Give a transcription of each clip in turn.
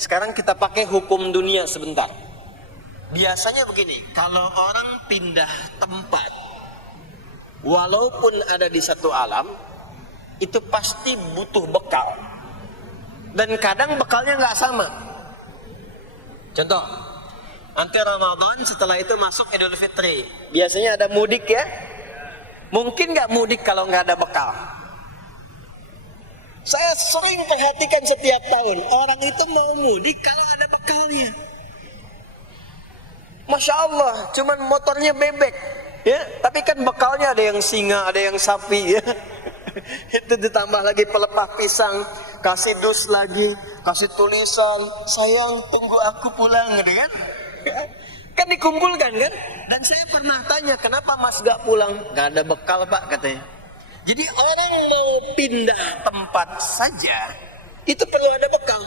Sekarang kita pakai hukum dunia sebentar. Biasanya begini, kalau orang pindah tempat, walaupun ada di satu alam, itu pasti butuh bekal. Dan kadang bekalnya nggak sama. Contoh, nanti Ramadan, setelah itu masuk Idul Fitri. Biasanya ada mudik ya. Mungkin nggak mudik kalau nggak ada bekal. Saya sering perhatikan setiap tahun, orang itu mau mudik kalau ada bekalnya. Masya Allah, cuman motornya bebek, ya. Tapi kan bekalnya ada yang singa, ada yang sapi, ya. Itu ditambah lagi pelepah pisang, kasih dus lagi, kasih tulisan, sayang tunggu aku pulang, gitu kan? Kan dikumpulkan kan? Dan saya pernah tanya, kenapa mas gak pulang? Gak ada bekal pak, katanya. Jadi orang mau pindah tempat saja, itu perlu ada bekal.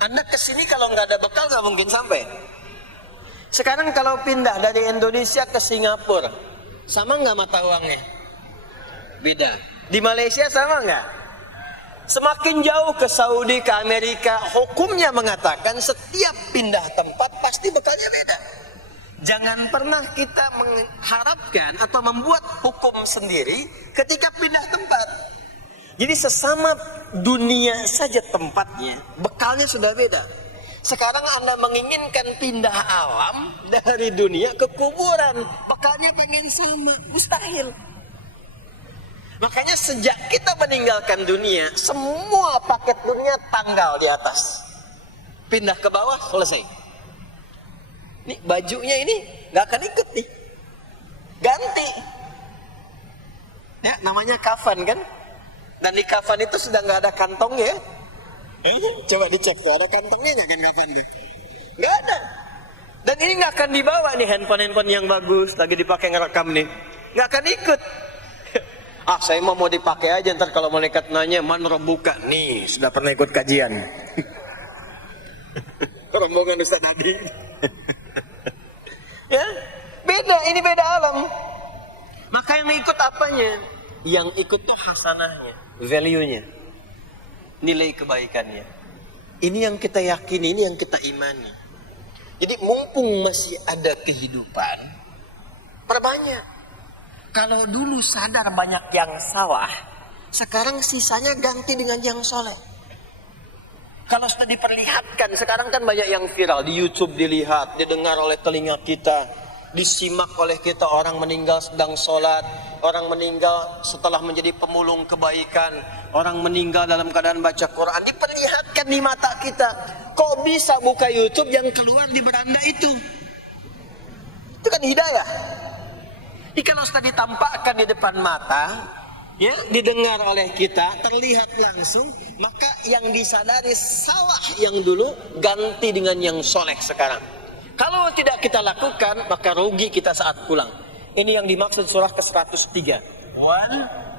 Anda kesini kalau nggak ada bekal nggak mungkin sampai. Sekarang kalau pindah dari Indonesia ke Singapura, sama nggak mata uangnya? Beda. Di Malaysia sama nggak? Semakin jauh ke Saudi, ke Amerika, hukumnya mengatakan setiap pindah tempat pasti bekalnya beda. Jangan pernah kita mengharapkan atau membuat hukum sendiri ketika pindah tempat. Jadi sesama dunia saja tempatnya, bekalnya sudah beda. Sekarang Anda menginginkan pindah alam dari dunia ke kuburan, bekalnya pengen sama, mustahil. Makanya sejak kita meninggalkan dunia, semua paket dunia tanggal di atas. Pindah ke bawah, selesai. Nih bajunya ini nggak akan ikut nih, ganti. Ya namanya kafan kan, dan di kafan itu sudah nggak ada kantongnya. Coba dicek tuh, ada kantongnya nggak kan kafan? Nggak ada. Dan ini nggak akan dibawa nih handphone yang bagus lagi dipakai ngerekam nih, nggak akan ikut. Ah saya mau dipakai aja, ntar kalau malaikat nanya mana buka nih, sudah pernah ikut kajian. Rombongan Ustaz Adi. Ya, beda, ini beda alam. Maka yang ikut apanya? Yang ikut tuh hasanahnya, value-nya, nilai kebaikannya. Ini yang kita yakini, ini yang kita imani. Jadi mumpung masih ada kehidupan, perbanyak. Kalau dulu sadar banyak yang salah, sekarang sisanya ganti dengan yang soleh. Kalau sudah diperlihatkan, sekarang kan banyak yang viral di YouTube, dilihat, didengar oleh telinga kita, disimak oleh kita, orang meninggal sedang sholat, orang meninggal setelah menjadi pemulung kebaikan, orang meninggal dalam keadaan baca Quran, diperlihatkan di mata kita. Kok bisa buka YouTube yang keluar di beranda itu? Itu kan hidayah. Jadi kalau sudah ditampakkan di depan mata, ya, didengar oleh kita, terlihat langsung, maka yang disadari salah yang dulu ganti dengan yang soleh sekarang. Kalau tidak kita lakukan, maka rugi kita saat pulang. Ini yang dimaksud surah ke-103. Wal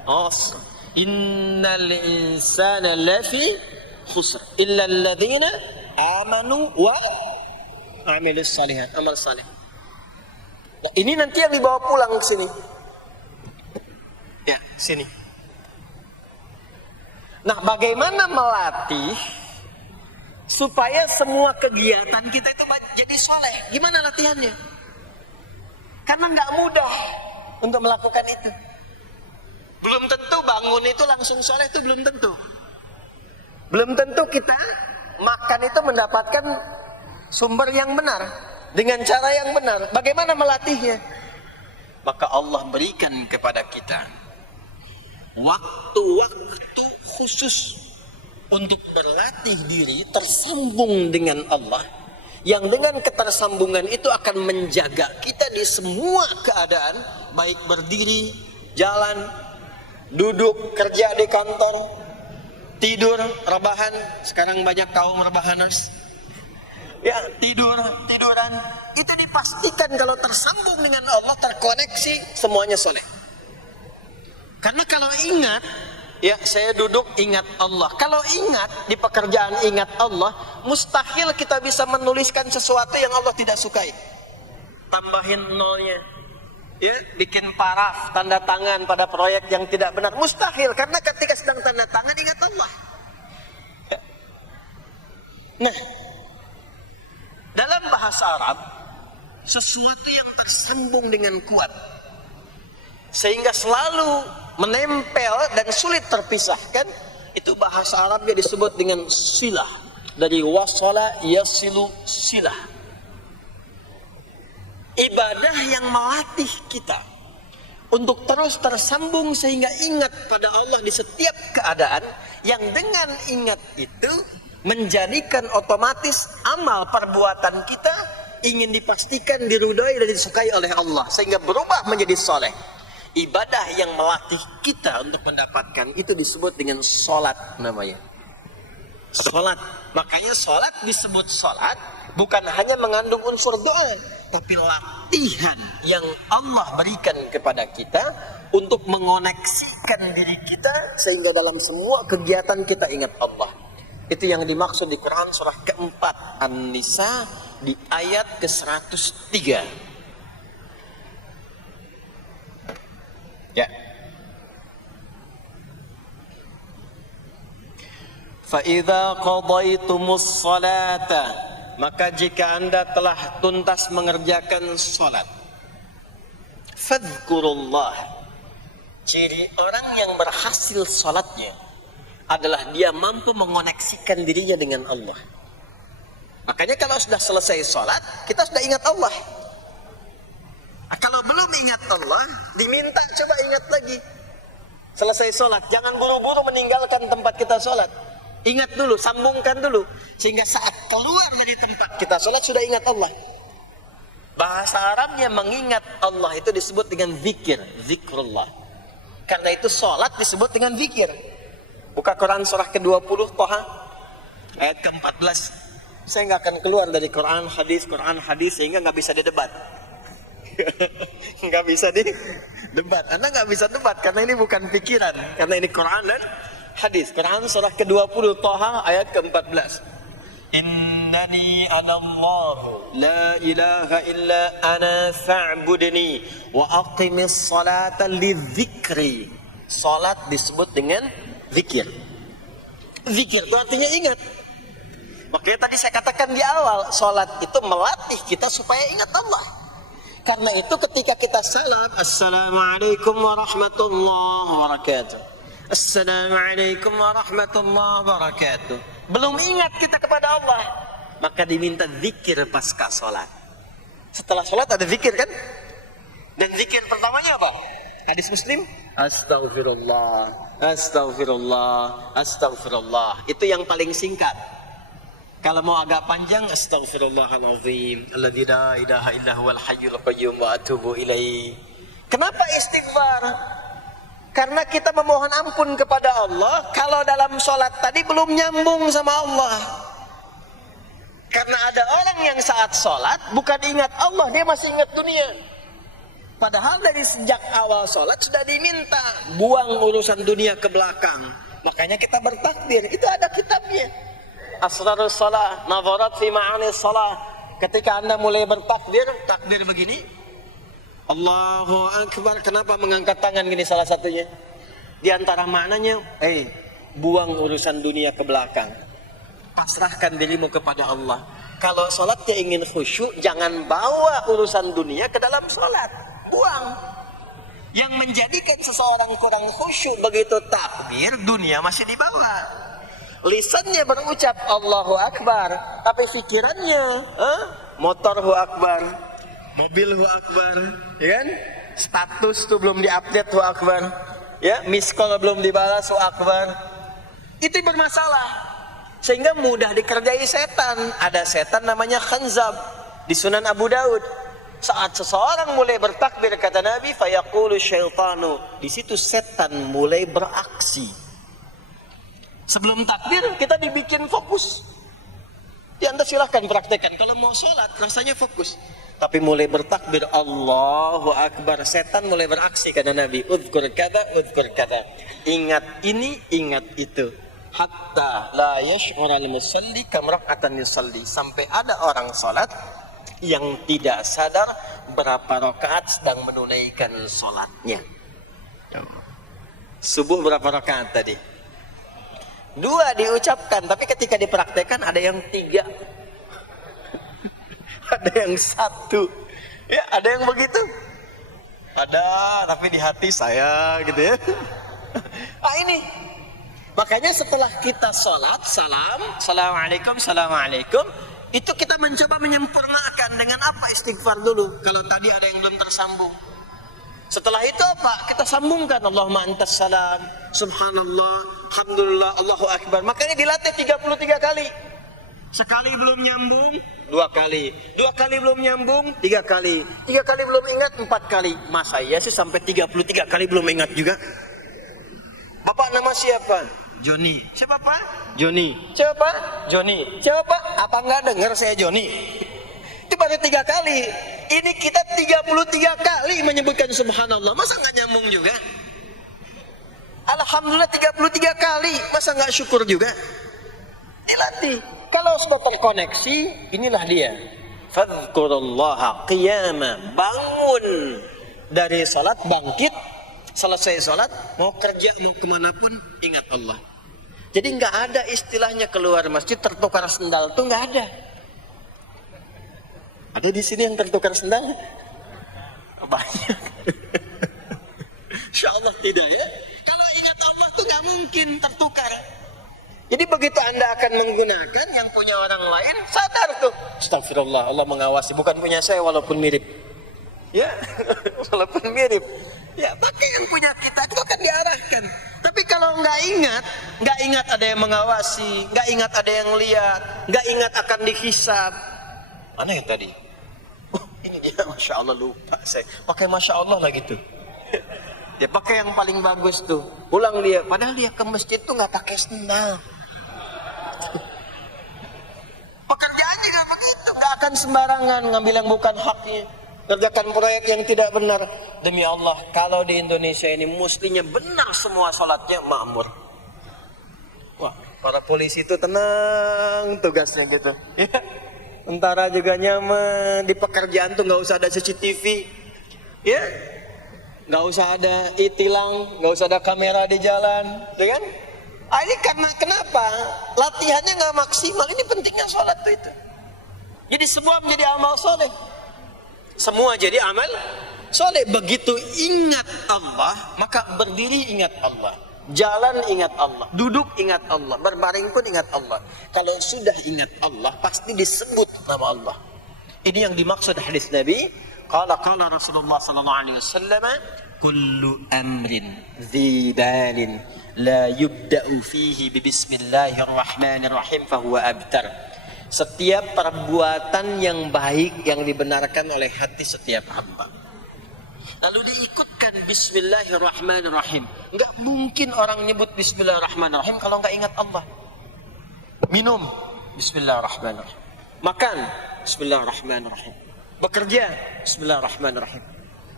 asr innal insana lafi khusr illa alladhina amanu wa amilus salihat, amal saleh. Nah, ini nanti yang dibawa pulang ke sini. Ya, sini. Nah, bagaimana melatih supaya semua kegiatan kita itu jadi soleh? Gimana latihannya? Karena nggak mudah untuk melakukan itu. Belum tentu bangun itu langsung soleh, itu belum tentu. Belum tentu kita makan itu mendapatkan sumber yang benar, dengan cara yang benar. Bagaimana melatihnya? Maka Allah berikan kepada kita waktu-waktu khusus untuk berlatih diri tersambung dengan Allah, yang dengan ketersambungan itu akan menjaga kita di semua keadaan, baik berdiri, jalan, duduk, kerja di kantor, tidur, rebahan. Sekarang banyak kaum rebahanas, ya, tiduran. Itu dipastikan kalau tersambung dengan Allah, terkoneksi, semuanya soleh. Karena kalau ingat, ya saya duduk ingat Allah. Kalau ingat di pekerjaan ingat Allah, mustahil kita bisa menuliskan sesuatu yang Allah tidak sukai. Tambahin nolnya, ya, bikin paraf, tanda tangan pada proyek yang tidak benar, mustahil. Karena ketika sedang tanda tangan ingat Allah. Nah, dalam bahasa Arab, sesuatu yang tersambung dengan kuat, sehingga selalu menempel dan sulit terpisahkan, itu bahasa Arabnya disebut dengan silah. Dari wasala yasilu silah. Ibadah yang melatih kita untuk terus tersambung sehingga ingat pada Allah di setiap keadaan, yang dengan ingat itu menjadikan otomatis amal perbuatan kita ingin dipastikan diridhoi dan disukai oleh Allah, sehingga berubah menjadi soleh. Ibadah yang melatih kita untuk mendapatkan itu disebut dengan sholat namanya. Sholat. Makanya sholat disebut sholat bukan hanya mengandung unsur doa, tapi latihan yang Allah berikan kepada kita untuk mengoneksikan diri kita sehingga dalam semua kegiatan kita ingat Allah. Itu yang dimaksud di Quran surah keempat An-Nisa di ayat ke-103. Ya. Fa'idha qadaytumus salata, maka jika anda telah tuntas mengerjakan salat, fadhkurullah. Ciri orang yang berhasil salatnya adalah dia mampu mengoneksikan dirinya dengan Allah. Makanya kalau sudah selesai salat, kita sudah ingat Allah. Kalau belum ingat Allah, diminta coba ingat lagi. Selesai sholat, jangan buru-buru meninggalkan tempat kita sholat. Ingat dulu, sambungkan dulu. Sehingga saat keluar dari tempat kita sholat, sudah ingat Allah. Bahasa Arabnya mengingat Allah itu disebut dengan zikir, zikrullah. Karena itu sholat disebut dengan zikir. Buka Quran surah ke-20 Toha, ayat ke-14. Saya nggak akan keluar dari Quran hadis, sehingga nggak bisa didebat. Nggak bisa debat. Anda nggak bisa debat karena ini bukan pikiran, karena ini Quran dan hadis. Quran surah ke-20 Toha ayat ke-14. Innani anallahu la ilaha illa ana fa'budni wa aqimis salata lidzikri. Salat disebut dengan zikir. Zikir itu artinya ingat. Makanya tadi saya katakan di awal, salat itu melatih kita supaya ingat Allah. Karena itu ketika kita salam, Assalamualaikum warahmatullahi wabarakatuh, Assalamualaikum warahmatullahi wabarakatuh, belum ingat kita kepada Allah, maka diminta zikir pasca salat. Setelah salat ada zikir kan? Dan zikir pertamanya apa? Hadis Muslim, Astaghfirullah, Astaghfirullah, Astaghfirullah. Itu yang paling singkat. Kalau mau agak panjang, Astaghfirullahaladzim, alladzi la ilaha illa huwal hayyul qayyum wa atubu ilaih. Kenapa istighfar? Karena kita memohon ampun kepada Allah kalau dalam sholat tadi belum nyambung sama Allah. Karena ada orang yang saat sholat bukan ingat Allah, dia masih ingat dunia. Padahal dari sejak awal sholat sudah diminta buang urusan dunia ke belakang. Makanya kita bertakbir, itu ada kitabnya. Asrarus salah, nazarat fi ma'anis salah. Ketika anda mulai bertakbir, takbir begini, Allahu Akbar. Kenapa mengangkat tangan gini salah satunya? Di antara maknanya, buang urusan dunia ke belakang. Pasrahkan dirimu kepada Allah. Kalau sholatnya ingin khusyuk, jangan bawa urusan dunia ke dalam sholat. Buang. Yang menjadikan seseorang kurang khusyuk begitu takbir, dunia masih dibawa. Lisannya berucap Allahu Akbar, tapi pikirannya motor Hu Akbar, mobil Hu Akbar, ya kan? Status tuh belum diupdate Hu Akbar, ya, miss call belum dibalas Hu Akbar. Itu bermasalah, sehingga mudah dikerjai setan. Ada setan namanya khanzab di Sunan Abu Daud. Saat seseorang mulai bertakbir, kata Nabi, fayaqulu syaitanu, di situ setan mulai beraksi. Sebelum takbir kita dibikin fokus. Ya Anda silahkan praktekkan. Kalau mau sholat rasanya fokus. Tapi mulai bertakbir Allahu Akbar, setan mulai beraksi, kata Nabi. Udhkur kada, udhkur kada. Ingat ini, ingat itu. Hatta la yash'ural musalli kamrak'atan yusalli. Sampai ada orang sholat yang tidak sadar berapa rakaat sedang menunaikan sholatnya. Subuh berapa rakaat tadi? 2 diucapkan, tapi ketika dipraktekkan ada yang 3. Ada yang 1. Ya, ada yang begitu. Ada, tapi di hati saya gitu ya. Ini. Makanya setelah kita sholat, Assalamualaikum, Assalamualaikum. Itu kita mencoba menyempurnakan dengan apa? Istighfar dulu. Kalau tadi ada yang belum tersambung. Setelah itu apa? Kita sambungkan. Allahumma antas salam, subhanallah, alhamdulillah, Allahu akbar. Makanya dilatih 33 kali. Sekali belum nyambung, 2 kali. 2 kali belum nyambung, 3 kali. 3 kali belum ingat, 4 kali. Masa iya sih sampai 33 kali belum ingat juga? Bapak nama siapa? Joni. Siapa Pak? Joni. Siapa? Joni. Siapa Pak? Apa nggak dengar saya Joni? Itu baru 3 kali. Ini kita 33 kali menyebutkan subhanallah. Masa nggak nyambung juga? Alhamdulillah 33 kali. Masa nggak syukur juga? Dilatih. Kalau sudah terkoneksi, inilah dia. Fadhkurullaha qiyama. Bangun dari salat, bangkit. Selesai salat, mau kerja, mau kemanapun, ingat Allah. Jadi nggak ada istilahnya keluar masjid tertukar sendal. Tuh nggak ada. Ada di sini yang tertukar sendal? Banyak. Insya Allah tidak ya. Kalau ingat Allah tuh nggak mungkin tertukar. Jadi begitu Anda akan menggunakan yang punya orang lain, sadar tuh. Astagfirullah, Allah mengawasi. Bukan punya saya walaupun mirip. Ya, walaupun mirip. Ya, pakai yang punya kita itu akan diarahkan. Tapi kalau nggak ingat ada yang mengawasi, nggak ingat ada yang lihat, nggak ingat akan dihisab. Mana yang tadi? Ini dia, masya Allah lupa saya. Pakai masya Allah lah gitu. Dia pakai yang paling bagus tuh. Pulang dia, padahal dia ke masjid tuh nggak pakai sendal. Pekerjaannya nggak begitu, nggak akan sembarangan ngambil yang bukan haknya. Kerjakan proyek yang tidak benar. Demi Allah, kalau di Indonesia ini mestinya benar semua sholatnya makmur. Wah, para polisi itu tenang tugasnya gitu. Ya, tentara juga nyaman. Di pekerjaan tuh nggak usah ada CCTV. Ya, nggak usah ada e-tilang, nggak usah ada kamera di jalan, ya kan? Ini karena kenapa? Latihannya nggak maksimal. Ini pentingnya sholat tuh itu. Jadi semua menjadi amal soleh. Semua jadi amal soleh. Begitu ingat Allah, maka berdiri ingat Allah, jalan ingat Allah, duduk ingat Allah, berbaring pun ingat Allah. Kalau sudah ingat Allah, pasti disebut nama Allah. Ini yang dimaksud hadis Nabi. Qala Rasulullah sallallahu alaihi wasallam, kullu amrin dhi balin la yubda'u fihi bi bismillahirrahmanirrahim fahuwa abtar. Setiap perbuatan yang baik yang dibenarkan oleh hati setiap hamba, lalu diikutkan bismillahirrahmanirrahim. Enggak mungkin orang nyebut bismillahirrahmanirrahim kalau enggak ingat Allah. Minum, bismillahirrahmanirrahim. Makan, bismillahirrahmanirrahim. Bekerja, bismillahirrahmanirrahim.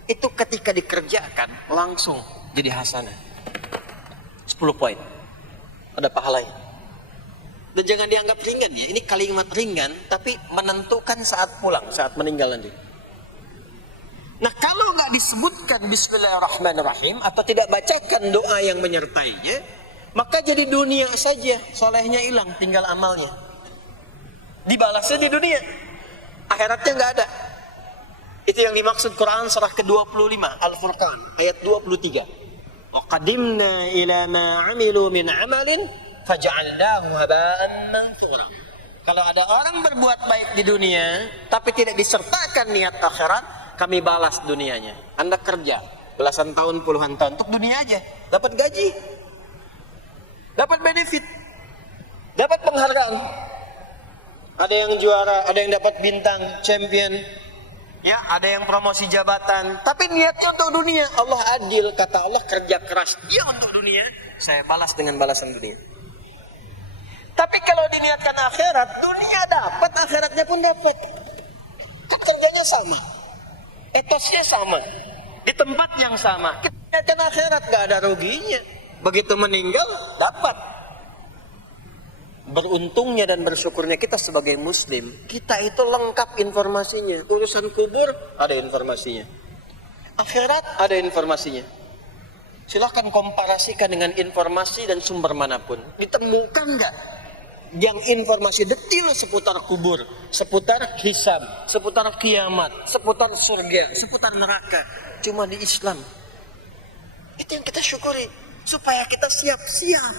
Itu ketika dikerjakan langsung jadi hasanah. 10 poin. Ada pahalanya. Dan jangan dianggap ringan ya. Ini kalimat ringan tapi menentukan saat pulang, saat meninggal nanti. Nah, kalau nggak disebutkan bismillahirrahmanirrahim atau tidak bacakan doa yang menyertainya, maka jadi dunia saja, solehnya hilang, tinggal amalnya. Dibalasnya di dunia, akhiratnya nggak ada. Itu yang dimaksud Quran surah ke-25 Al-Furqan ayat 23. Wa qadimna ila ma 'amilu min 'amalin faja'alnahu haba'an manthura. Kalau ada orang berbuat baik di dunia tapi tidak disertakan niat akhirat, kami balas dunianya. Anda kerja belasan tahun, puluhan tahun untuk dunia aja, dapat gaji, dapat benefit, dapat penghargaan. Ada yang juara, ada yang dapat bintang, champion, ya, ada yang promosi jabatan, tapi niatnya untuk dunia. Allah adil, kata Allah, kerja keras dia untuk dunia, saya balas dengan balasan dunia. Tapi kalau diniatkan akhirat, dunia dapat, akhiratnya pun dapat. Kerjanya sama, etosnya sama, di tempat yang sama. Kita niatkan akhirat, gak ada ruginya. Begitu meninggal, dapat. Beruntungnya dan bersyukurnya kita sebagai muslim, kita itu lengkap informasinya. Urusan kubur ada informasinya, akhirat ada informasinya. Silahkan komparasikan dengan informasi dan sumber manapun. Ditemukan nggak yang informasi detil seputar kubur, seputar hisab, seputar kiamat, seputar surga, seputar neraka? Cuma di Islam. Itu yang kita syukuri, supaya kita siap-siap.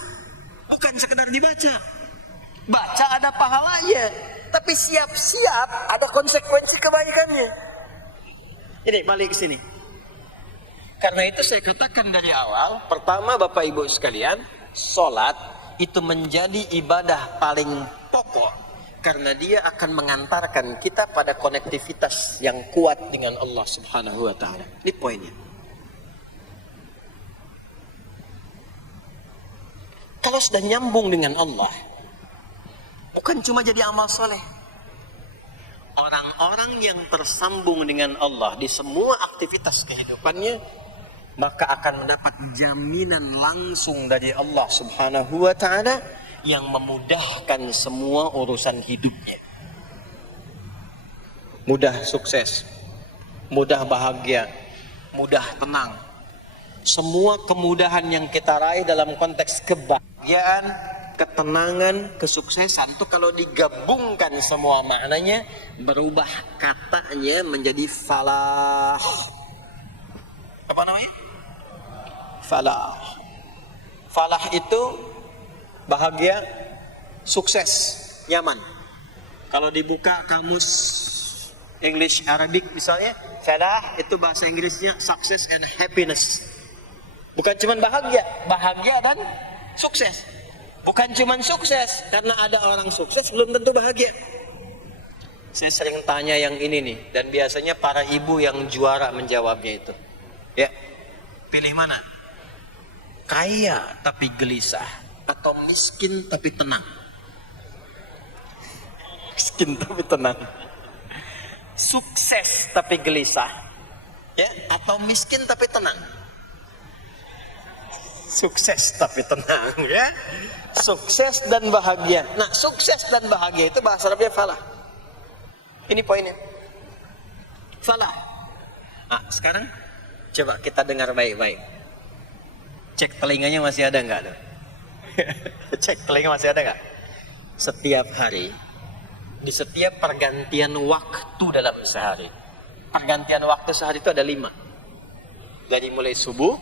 Bukan sekedar dibaca. Baca ada pahalanya, tapi siap-siap ada konsekuensi kebaikannya. Ini balik ke sini. Karena itu saya katakan dari awal, pertama Bapak Ibu sekalian, sholat itu menjadi ibadah paling pokok karena dia akan mengantarkan kita pada konektivitas yang kuat dengan Allah Subhanahu wa taala. Ini poinnya. Kalau sudah nyambung dengan Allah, bukan cuma jadi amal soleh. Orang-orang yang tersambung dengan Allah di semua aktivitas kehidupannya, maka akan mendapat jaminan langsung dari Allah Subhanahu wa ta'ala yang memudahkan semua urusan hidupnya. Mudah sukses, mudah bahagia, mudah tenang. Semua kemudahan yang kita raih dalam konteks kebahagiaan, ketenangan, kesuksesan itu kalau digabungkan semua maknanya berubah katanya menjadi falah. Apa namanya? Falah. Falah itu bahagia, sukses, nyaman. Kalau dibuka kamus English Arabic misalnya, falah itu bahasa Inggrisnya success and happiness. Bukan cuma bahagia, bahagia dan sukses. Bukan cuma sukses, karena ada orang sukses belum tentu bahagia. Saya sering tanya yang ini nih, dan biasanya para ibu yang juara menjawabnya itu. Ya, pilih mana? Kaya tapi gelisah, atau miskin tapi tenang? Miskin tapi tenang. Sukses tapi gelisah, ya, atau miskin tapi tenang? Sukses tapi tenang, ya. Sukses dan bahagia. Nah, sukses dan bahagia itu bahasa Arabnya falah. Ini poinnya. Falah. Nah, sekarang coba kita dengar baik-baik. Cek telinganya masih ada enggak tuh? Cek telinga masih ada enggak? Setiap hari, di setiap pergantian waktu dalam sehari. Pergantian waktu sehari itu ada 5. Dari mulai subuh,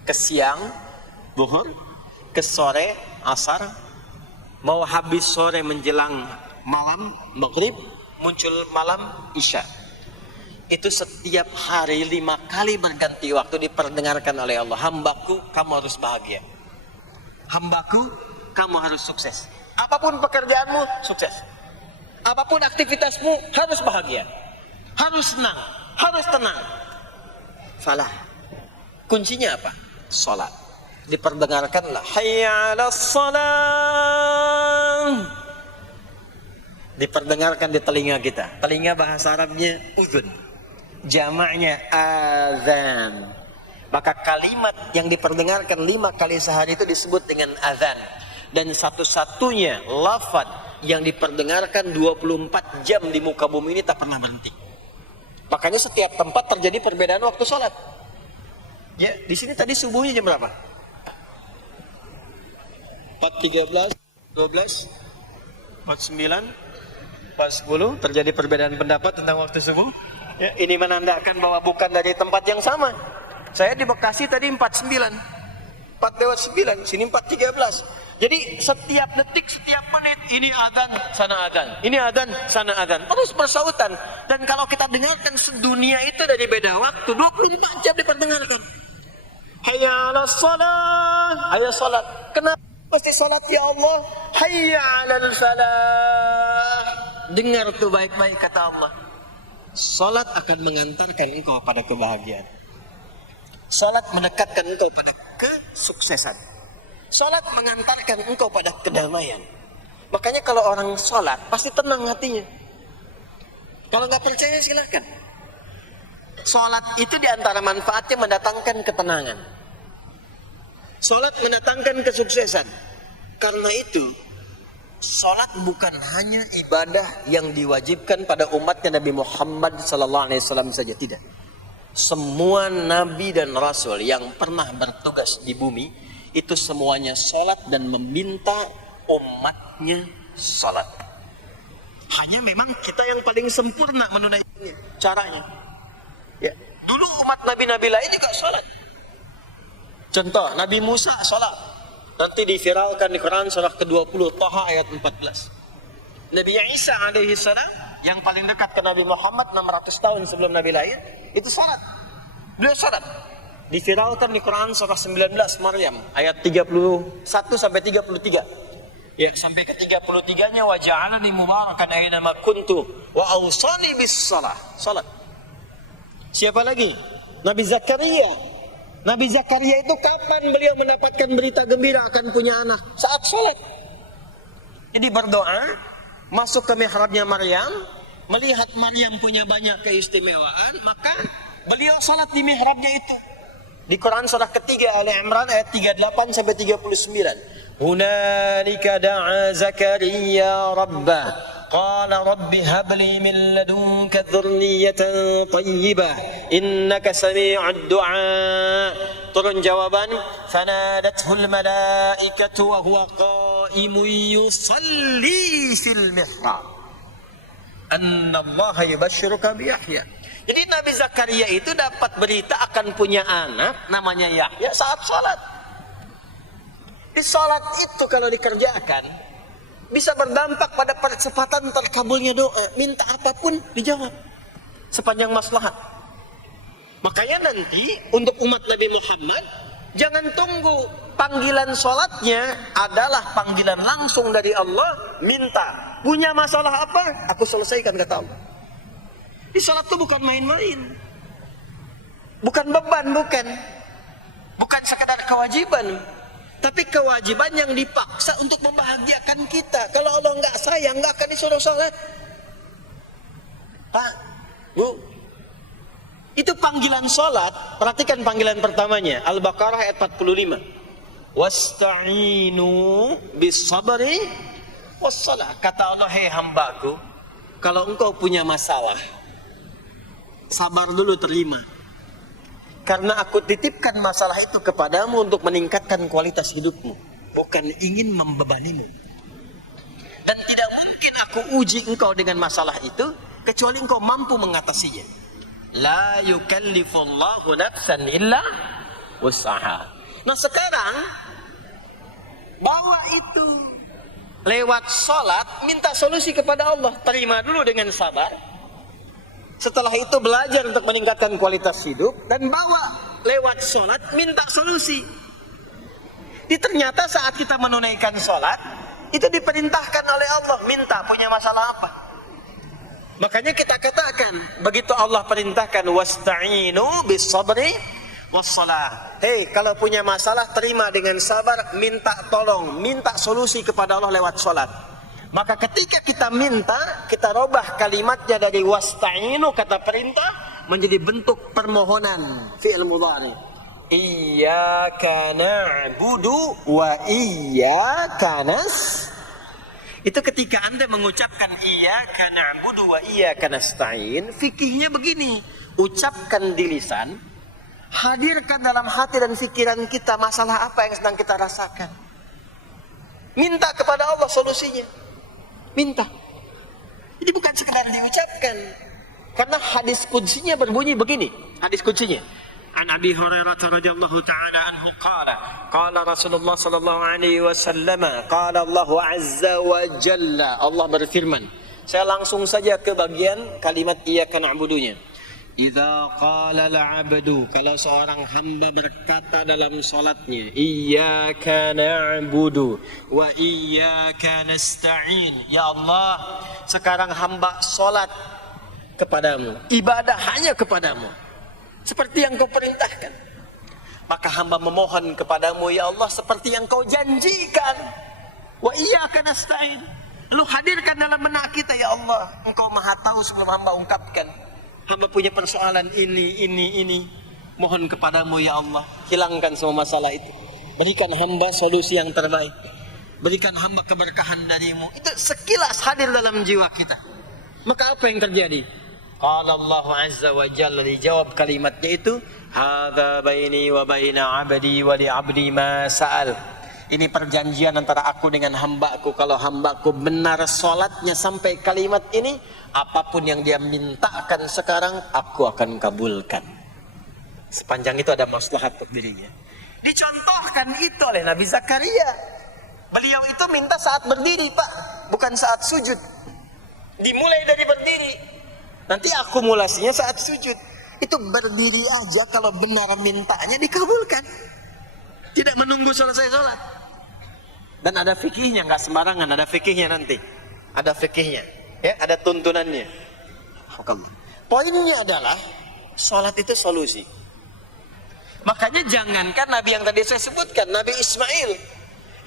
ke siang, zuhur, ke sore, asar, mau habis sore menjelang malam, maghrib, muncul malam, isya. Itu setiap hari 5 kali berganti waktu diperdengarkan oleh Allah. Hambaku, kamu harus bahagia. Hambaku, kamu harus sukses. Apapun pekerjaanmu, sukses. Apapun aktivitasmu, harus bahagia. Harus senang, harus tenang. Falah. Kuncinya apa? Salat. Diperdengarkanlah hayya 'alas shalah. Diperdengarkan di telinga kita. Telinga bahasa Arabnya udhun. Jamaknya azan. Maka kalimat yang diperdengarkan 5 kali sehari itu disebut dengan azan. Dan satu-satunya lafaz yang diperdengarkan 24 jam di muka bumi ini tak pernah berhenti. Makanya setiap tempat terjadi perbedaan waktu sholat. Ya, di sini tadi subuhnya jam berapa? 4.13, 12, 49, 4.10 terjadi perbedaan pendapat tentang waktu subuh. Ya, ini menandakan bahwa bukan dari tempat yang sama. Saya di Bekasi tadi 49, 4:09, sini 4.13. Jadi setiap detik, setiap menit ini adzan, sana adzan, ini adzan, sana adzan, terus bersautan. Dan kalau kita dengarkan sedunia itu dari beda waktu, 24 jam diperdengarkan. Hayya 'alas shalah, hayya salat. Kenapa mesti salat ya Allah? Hayya 'alal falah. Dengar tuh baik-baik kata Allah. Salat akan mengantarkan engkau pada kebahagiaan. Salat mendekatkan engkau pada kesuksesan. Salat mengantarkan engkau pada kedamaian. Makanya kalau orang salat pasti tenang hatinya. Kalau nggak percaya silakan. Salat itu diantara manfaatnya mendatangkan ketenangan. Salat mendatangkan kesuksesan. Karena itu, salat bukan hanya ibadah yang diwajibkan pada umatnya Nabi Muhammad SAW saja, tidak. Semua nabi dan rasul yang pernah bertugas di bumi itu semuanya salat dan meminta umatnya salat. Hanya memang kita yang paling sempurna menunaikannya caranya. Ya, dulu umat nabi-nabi lain juga salat. Contoh, Nabi Musa salat. Nanti diviralkan di Quran surah ke-20 Taha ayat 14. Nabi Isa alaihi salam yang paling dekat ke Nabi Muhammad 600 tahun sebelum Nabi lahir, itu salat. Beliau salat. Diviralkan di Quran surah 19 Maryam ayat 31 sampai 33. Ya, sampai ke 33-nya wa ja'alani mubarakan aina ma kuntu wa awsani bis shalah. Salat. Siapa lagi? Nabi Zakaria. Nabi Zakaria itu kapan beliau mendapatkan berita gembira akan punya anak? Saat salat. Jadi berdoa, masuk ke mihrabnya Maryam, melihat Maryam punya banyak keistimewaan, maka beliau salat di mihrabnya itu. Di Quran surah ketiga Ali Imran ayat 38 sampai 39. Hunalika da'a Zakaria rabbah qala rabbi habli min ladunka dzurriyyatan thayyibah innaka sami'ud du'a. Turun jawaban, fanadathul malaikatu wa huwa qa'imun yusalli fil mihrab anna Allah yubashshiruka bi Yahya. Jadi Nabi Zakaria itu dapat berita akan punya anak namanya Yahya saat salat. Di salat itu kalau dikerjakan bisa berdampak pada percepatan terkabulnya doa. Minta apapun dijawab sepanjang maslahat. Makanya nanti untuk umat Nabi Muhammad jangan tunggu, panggilan salatnya adalah panggilan langsung dari Allah. Minta, punya masalah apa? Aku selesaikan, kata Allah. Di salat itu bukan main-main, bukan beban, bukan sekadar kewajiban, tapi kewajiban yang dipaksa untuk membahagiakan kita. Kalau Allah nggak sayang, nggak akan disuruh salat. Pak, Bu, itu panggilan salat. Perhatikan panggilan pertamanya, Al-Baqarah ayat 45. Wasta'inu bis sabri was salah. Kata Allah, hei hambaku, kalau engkau punya masalah, sabar dulu, terima. Karena aku titipkan masalah itu kepadamu untuk meningkatkan kualitas hidupmu, bukan ingin membebanimu. Dan tidak mungkin aku uji engkau dengan masalah itu kecuali engkau mampu mengatasinya. La yukallifullahu nafsan illa wus'aha. Nah sekarang bawa itu lewat salat, minta solusi kepada Allah, terima dulu dengan sabar. Setelah itu belajar untuk meningkatkan kualitas hidup dan bawa lewat sholat, minta solusi. Ternyata saat kita menunaikan sholat, itu diperintahkan oleh Allah, minta punya masalah apa. Makanya kita katakan, begitu Allah perintahkan, wasta'inu bis sabri was salah. Hei, kalau punya masalah, terima dengan sabar, minta tolong, minta solusi kepada Allah lewat sholat. Maka ketika kita minta, kita robah kalimatnya dari wasta'inu, kata perintah, menjadi bentuk permohonan, fi'il mudhari. Iyyaka na'budu wa iyyaka itu ketika Anda mengucapkan iyyaka na'budu wa iyyaka nasta'in, fikihnya begini, ucapkan di lisan, hadirkan dalam hati dan pikiran kita masalah apa yang sedang kita rasakan. Minta kepada Allah solusinya. Minta. Jadi bukan sekedar diucapkan. Karena hadis qudsinya berbunyi begini. Hadis qudsinya. An Abi Hurairah radhiyallahu ta'ala anhu qala Rasulullah sallallahu alaihi wasallam qala Allah azza wa jalla. Allah berfirman. Saya langsung saja ke bagian kalimat iyyaka na'budunya. Idza qala al-'abdu, kalau seorang hamba berkata dalam salatnya, iyyaka na'budu wa iyyaka nasta'in. Ya Allah, sekarang hamba salat kepadamu, ibadah hanya kepadamu, seperti yang kau perintahkan. Maka hamba memohon kepadamu, ya Allah, seperti yang kau janjikan. Wa iyyaka nasta'in. Lu hadirkan dalam benak kita, ya Allah, engkau maha tahu sebelum hamba ungkapkan. Hamba punya persoalan ini. Mohon kepadamu ya Allah, hilangkan semua masalah itu. Berikan hamba solusi yang terbaik. Berikan hamba keberkahan darimu. Itu sekilas hadir dalam jiwa kita. Maka apa yang terjadi? Qala Allah Azza wa Jalla, dijawab kalimatnya itu, hadza baini wa baina 'abdi wa li 'abdi ma sa'al. Ini perjanjian antara aku dengan hambaku. Kalau hambaku benar salatnya sampai kalimat ini, apapun yang dia mintakan sekarang aku akan kabulkan. Sepanjang itu ada maslahat untuk dirinya. Dicontohkan itu oleh Nabi Zakaria. Beliau itu minta saat berdiri, Pak, bukan saat sujud. Dimulai dari berdiri. Nanti akumulasinya saat sujud. Itu berdiri aja kalau benar mintanya dikabulkan. Tidak menunggu selesai sholat. Dan ada fikihnya, nggak sembarangan, ada fikihnya nanti. Ada fikihnya, ya, ada tuntunannya. Poinnya adalah sholat itu solusi. Makanya jangankan Nabi yang tadi saya sebutkan, Nabi Ismail,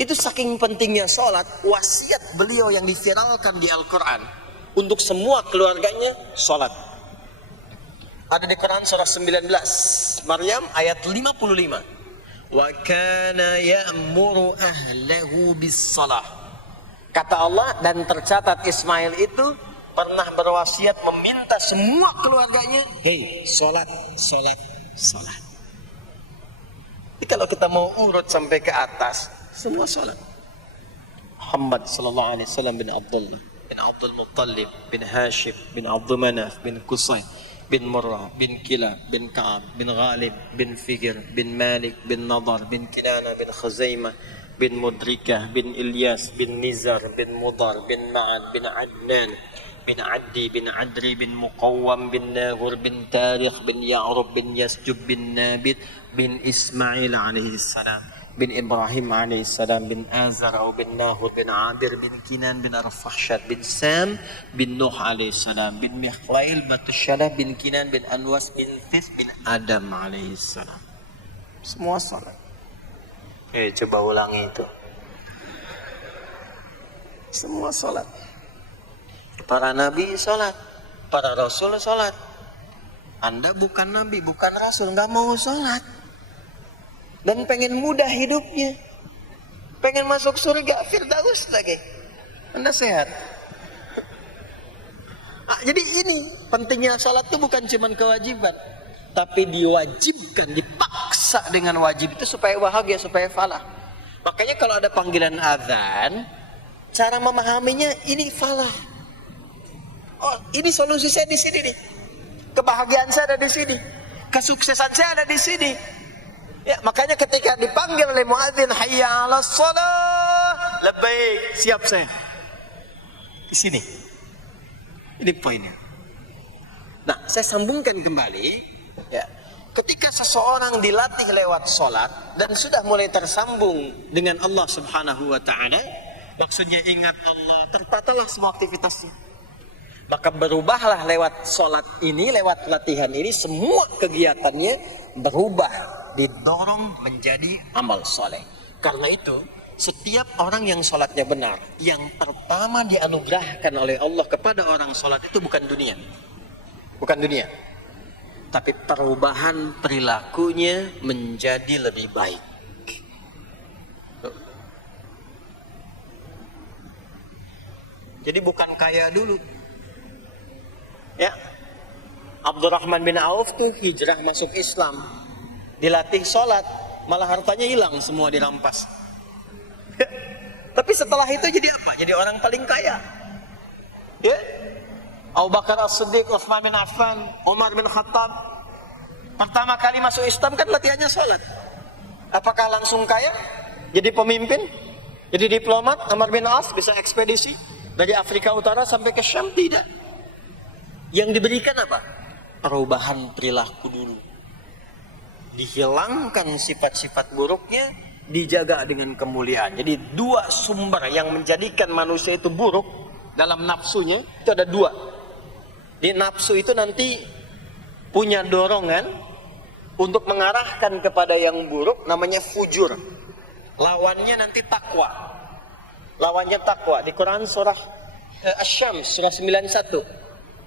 itu saking pentingnya sholat, wasiat beliau yang diviralkan di Al-Quran untuk semua keluarganya, sholat. Ada di Quran surah 19 Maryam ayat 55. Wa kana ya'muru ahlahu bis-shalah. Kata Allah, dan tercatat Ismail itu pernah berwasiat meminta semua keluarganya, hei, sholat, sholat, sholat. Jadi kalau kita mau urut sampai ke atas, semua sholat. Muhammad sallallahu alaihi wasallam bin Abdullah bin Abdul Muttalib bin Hashim bin Abdul Manaf bin Qusay bin Murrah bin Kilab bin Ka'ab bin Ghalib bin Fihir bin Malik bin Nadar bin Kinana bin Khuzaimah bin Mudrikah bin Ilyas bin Nizar bin Mudar bin Ma'ad bin Adnan bin Addi bin Adri bin Muqawwam bin Nahur bin Tarikh bin Ya'rub bin Yasjub bin Nabit bin Ismail alaihi salam bin Ibrahim alaihissalam bin Azar atau bin Nahur bin Adir bin Kinan bin Arfahsyad bin Sam bin Nuh alaihissalam bin Mikhlail Batusyalah bin Kinan bin Anwas bin This bin Adam alaihissalam. Semua salat. Coba ulangi itu. Semua salat. Para nabi salat, para rasul salat. Anda bukan nabi, bukan rasul, nggak mau salat. Dan pengen mudah hidupnya, pengen masuk surga Firdaus lagi, Anda sehat. Jadi ini pentingnya salat itu bukan cuma kewajiban, tapi diwajibkan, dipaksa dengan wajib itu supaya bahagia, supaya falah. Makanya kalau ada panggilan azan, cara memahaminya ini falah. Oh, ini solusi saya di sini nih, kebahagiaan saya ada di sini, kesuksesan saya ada di sini. Ya, makanya ketika dipanggil oleh muadzin, hayya 'alas shalah, labbaik, siap saya. Di sini. Ini poinnya. Nah, saya sambungkan kembali, ya. Ketika seseorang dilatih lewat salat dan sudah mulai tersambung dengan Allah Subhanahu wa taala, maksudnya ingat Allah, tertatalah semua aktivitasnya. Maka berubahlah lewat salat ini, lewat latihan ini, semua kegiatannya berubah, didorong menjadi amal soleh. Karena itu, setiap orang yang sholatnya benar, yang pertama dianugerahkan oleh Allah kepada orang sholat itu bukan dunia. Bukan dunia. Tapi perubahan perilakunya menjadi lebih baik. Jadi bukan kaya dulu. Ya, Abdurrahman bin Auf tuh hijrah masuk Islam, dilatih sholat, malah hartanya hilang semua, dirampas. Tapi setelah itu jadi apa? Jadi orang paling kaya. Ya, Abu Bakar As-Siddiq, Utsman bin Affan, Umar bin Khattab, pertama kali masuk Islam kan latihannya sholat. Apakah langsung kaya? Jadi pemimpin? Jadi diplomat? Amr bin As bisa ekspedisi dari Afrika Utara sampai ke Syam? Tidak. Yang diberikan apa? Perubahan perilaku dulu. Dihilangkan sifat-sifat buruknya, dijaga dengan kemuliaan. Jadi dua sumber yang menjadikan manusia itu buruk dalam nafsunya, itu ada dua. Di nafsu itu nanti punya dorongan untuk mengarahkan kepada yang buruk, namanya fujur. Lawannya nanti takwa. Lawannya takwa. Di Quran surah Asy-Syams surah 91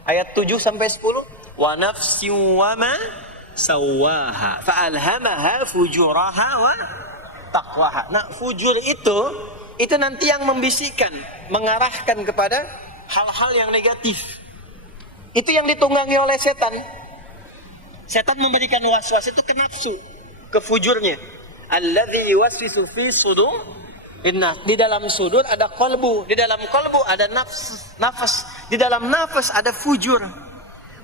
ayat 7 sampai 10. Wa nafsi wa ma sawaha fa'alhamaha fujuraha wa taqwaha. Nah, fujur itu nanti yang membisikkan, mengarahkan kepada hal-hal yang negatif. Itu yang ditunggangi oleh setan. Setan memberikan waswas itu ke nafsu, ke fujurnya. Alladzi yuwaswisu fi sudur. Di dalam sudur ada qalbu, di dalam qalbu ada nafas, di dalam nafas ada fujur.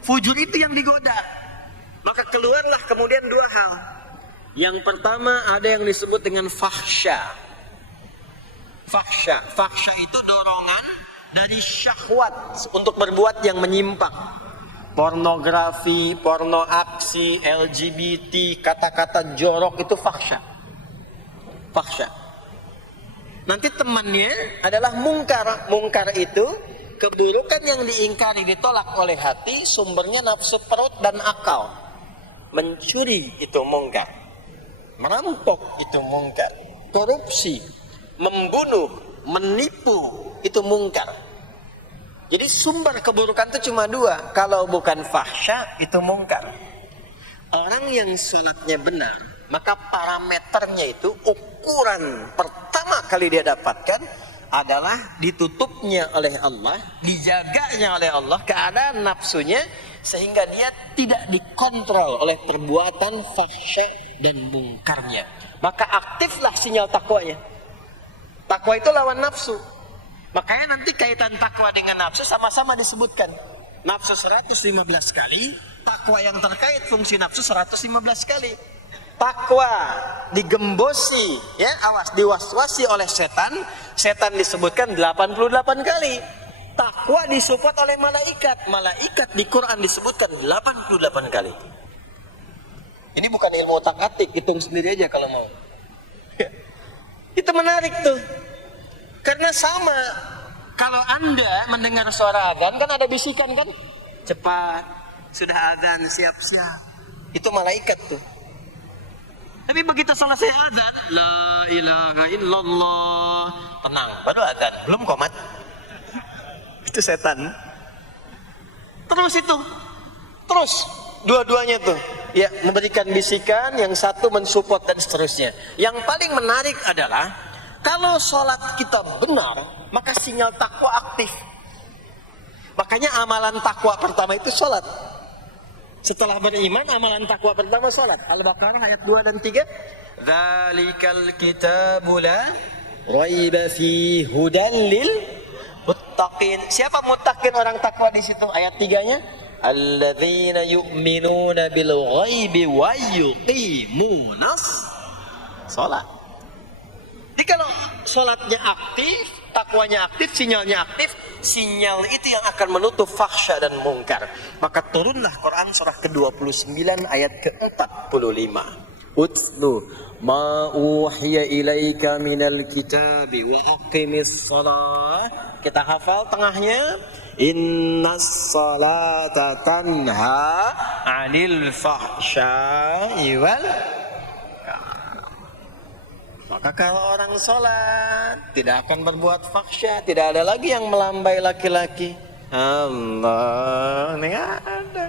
Fujur itu yang digoda. Maka keluarlah kemudian dua hal. Yang pertama ada yang disebut dengan fahsya. Fahsya itu dorongan dari syahwat untuk berbuat yang menyimpang. Pornografi, porno aksi, LGBT, kata-kata jorok itu fahsya. Nanti temannya adalah mungkar. Mungkar itu keburukan yang diingkari, ditolak oleh hati, sumbernya nafsu perut dan akal. Mencuri itu mungkar, merampok itu mungkar, korupsi, membunuh, menipu itu mungkar. Jadi sumber keburukan itu cuma dua. Kalau bukan fahsya itu mungkar. Orang yang sholatnya benar, maka parameternya itu, ukuran pertama kali dia dapatkan adalah ditutupnya oleh Allah, dijaganya oleh Allah keadaan nafsunya, sehingga dia tidak dikontrol oleh perbuatan fahsya dan mungkarnya. Maka aktiflah sinyal takwanya. Takwa itu lawan nafsu. Makanya nanti kaitan takwa dengan nafsu sama-sama disebutkan. Nafsu 115 kali, takwa yang terkait fungsi nafsu 115 kali. Takwa digembosi, ya, diwaswasi oleh setan. Setan disebutkan 88 kali. Takwa disupport oleh malaikat. Malaikat di Quran disebutkan 88 kali. Ini bukan ilmu otak-atik, hitung sendiri aja kalau mau. Itu menarik tuh. Karena sama, kalau Anda mendengar suara adzan kan ada bisikan kan? Cepat, sudah adzan, siap-siap. Itu malaikat tuh. Tapi begitu selesai adzan, la ilaha illallah, tenang, baru adzan, belum qomat. Itu setan. Terus dua-duanya tuh, ya, memberikan bisikan, yang satu mensupport dan seterusnya. Yang paling menarik adalah kalau sholat kita benar, maka sinyal takwa aktif. Makanya amalan takwa pertama itu sholat. Setelah beriman, amalan takwa pertama sholat. Al-Baqarah ayat 2 dan 3. Dzalikal kitabu la raiba fi hudan lil muttaqin. Siapa muttaqin, orang takwa di situ? Ayat 3-nya, alladzina yu'minuna bil ghaibi wa yuqimunas shalah. Jadi kalau sholatnya aktif, takwanya aktif, sinyalnya aktif, sinyal itu yang akan menutup fahsya dan mungkar. Maka turunlah Quran surah ke-29 ayat ke-45. Utlu ma uhiya ilaika minal kitabi wa aqimis shalah. Kita hafal tengahnya. Innas salata tanha 'anil fahsya'i wal. Maka kalau orang sholat tidak akan berbuat fahsya, tidak ada lagi yang melambai laki-laki. Allah, ini ada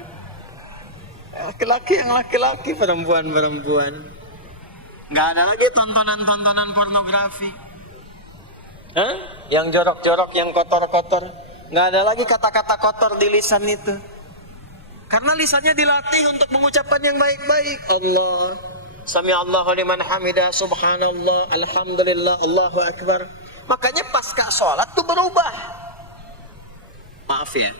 laki-laki yang laki-laki, perempuan-perempuan. Nggak ada lagi tontonan-tontonan pornografi. Yang jorok-jorok, yang kotor-kotor. Nggak ada lagi kata-kata kotor di lisan itu. Karena lisannya dilatih untuk mengucapkan yang baik-baik. Allah, Sami'allahu liman hamidah, subhanallah, alhamdulillah, Allahu akbar. Makanya pasca sholat tuh berubah. Maaf ya,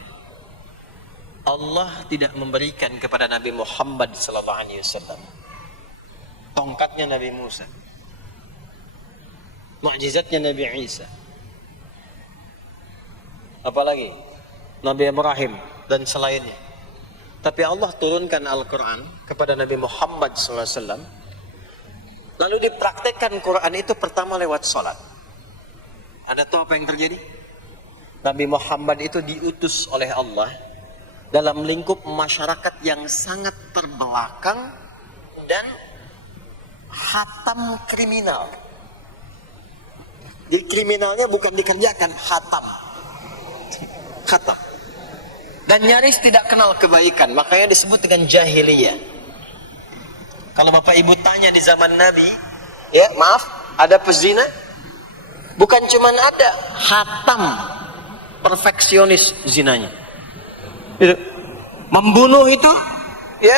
Allah tidak memberikan kepada Nabi Muhammad SAW tongkatnya Nabi Musa, mukjizatnya Nabi Isa, apalagi Nabi Ibrahim dan selainnya. Tapi Allah turunkan Al-Quran kepada Nabi Muhammad SAW. Lalu dipraktekkan Quran itu pertama lewat sholat. Ada tahu apa yang terjadi? Nabi Muhammad itu diutus oleh Allah dalam lingkup masyarakat yang sangat terbelakang dan hatam kriminal. Jadi kriminalnya bukan dikerjakan, hatam. Hatam. Dan nyaris tidak kenal kebaikan, makanya disebut dengan jahiliyah. Kalau Bapak Ibu tanya di zaman Nabi, ya maaf, ada pezina? Bukan cuman ada, hatam, perfeksionis zinanya. Itu Membunuh itu, ya,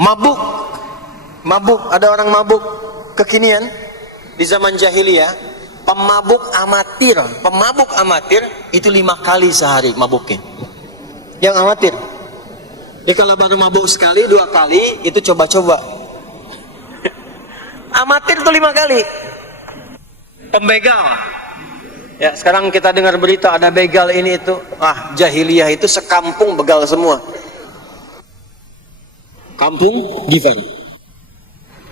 mabuk. Mabuk, ada orang mabuk kekinian di zaman jahiliyah, pemabuk amatir itu 5 kali sehari mabuknya. Yang amatir. Jadi kalau baru mabuk sekali, 2 kali, itu coba-coba. Amatir itu 5 kali. Pembegal. Ya, sekarang kita dengar berita ada begal ini itu. Jahiliyah itu sekampung begal semua. Kampung Gifar.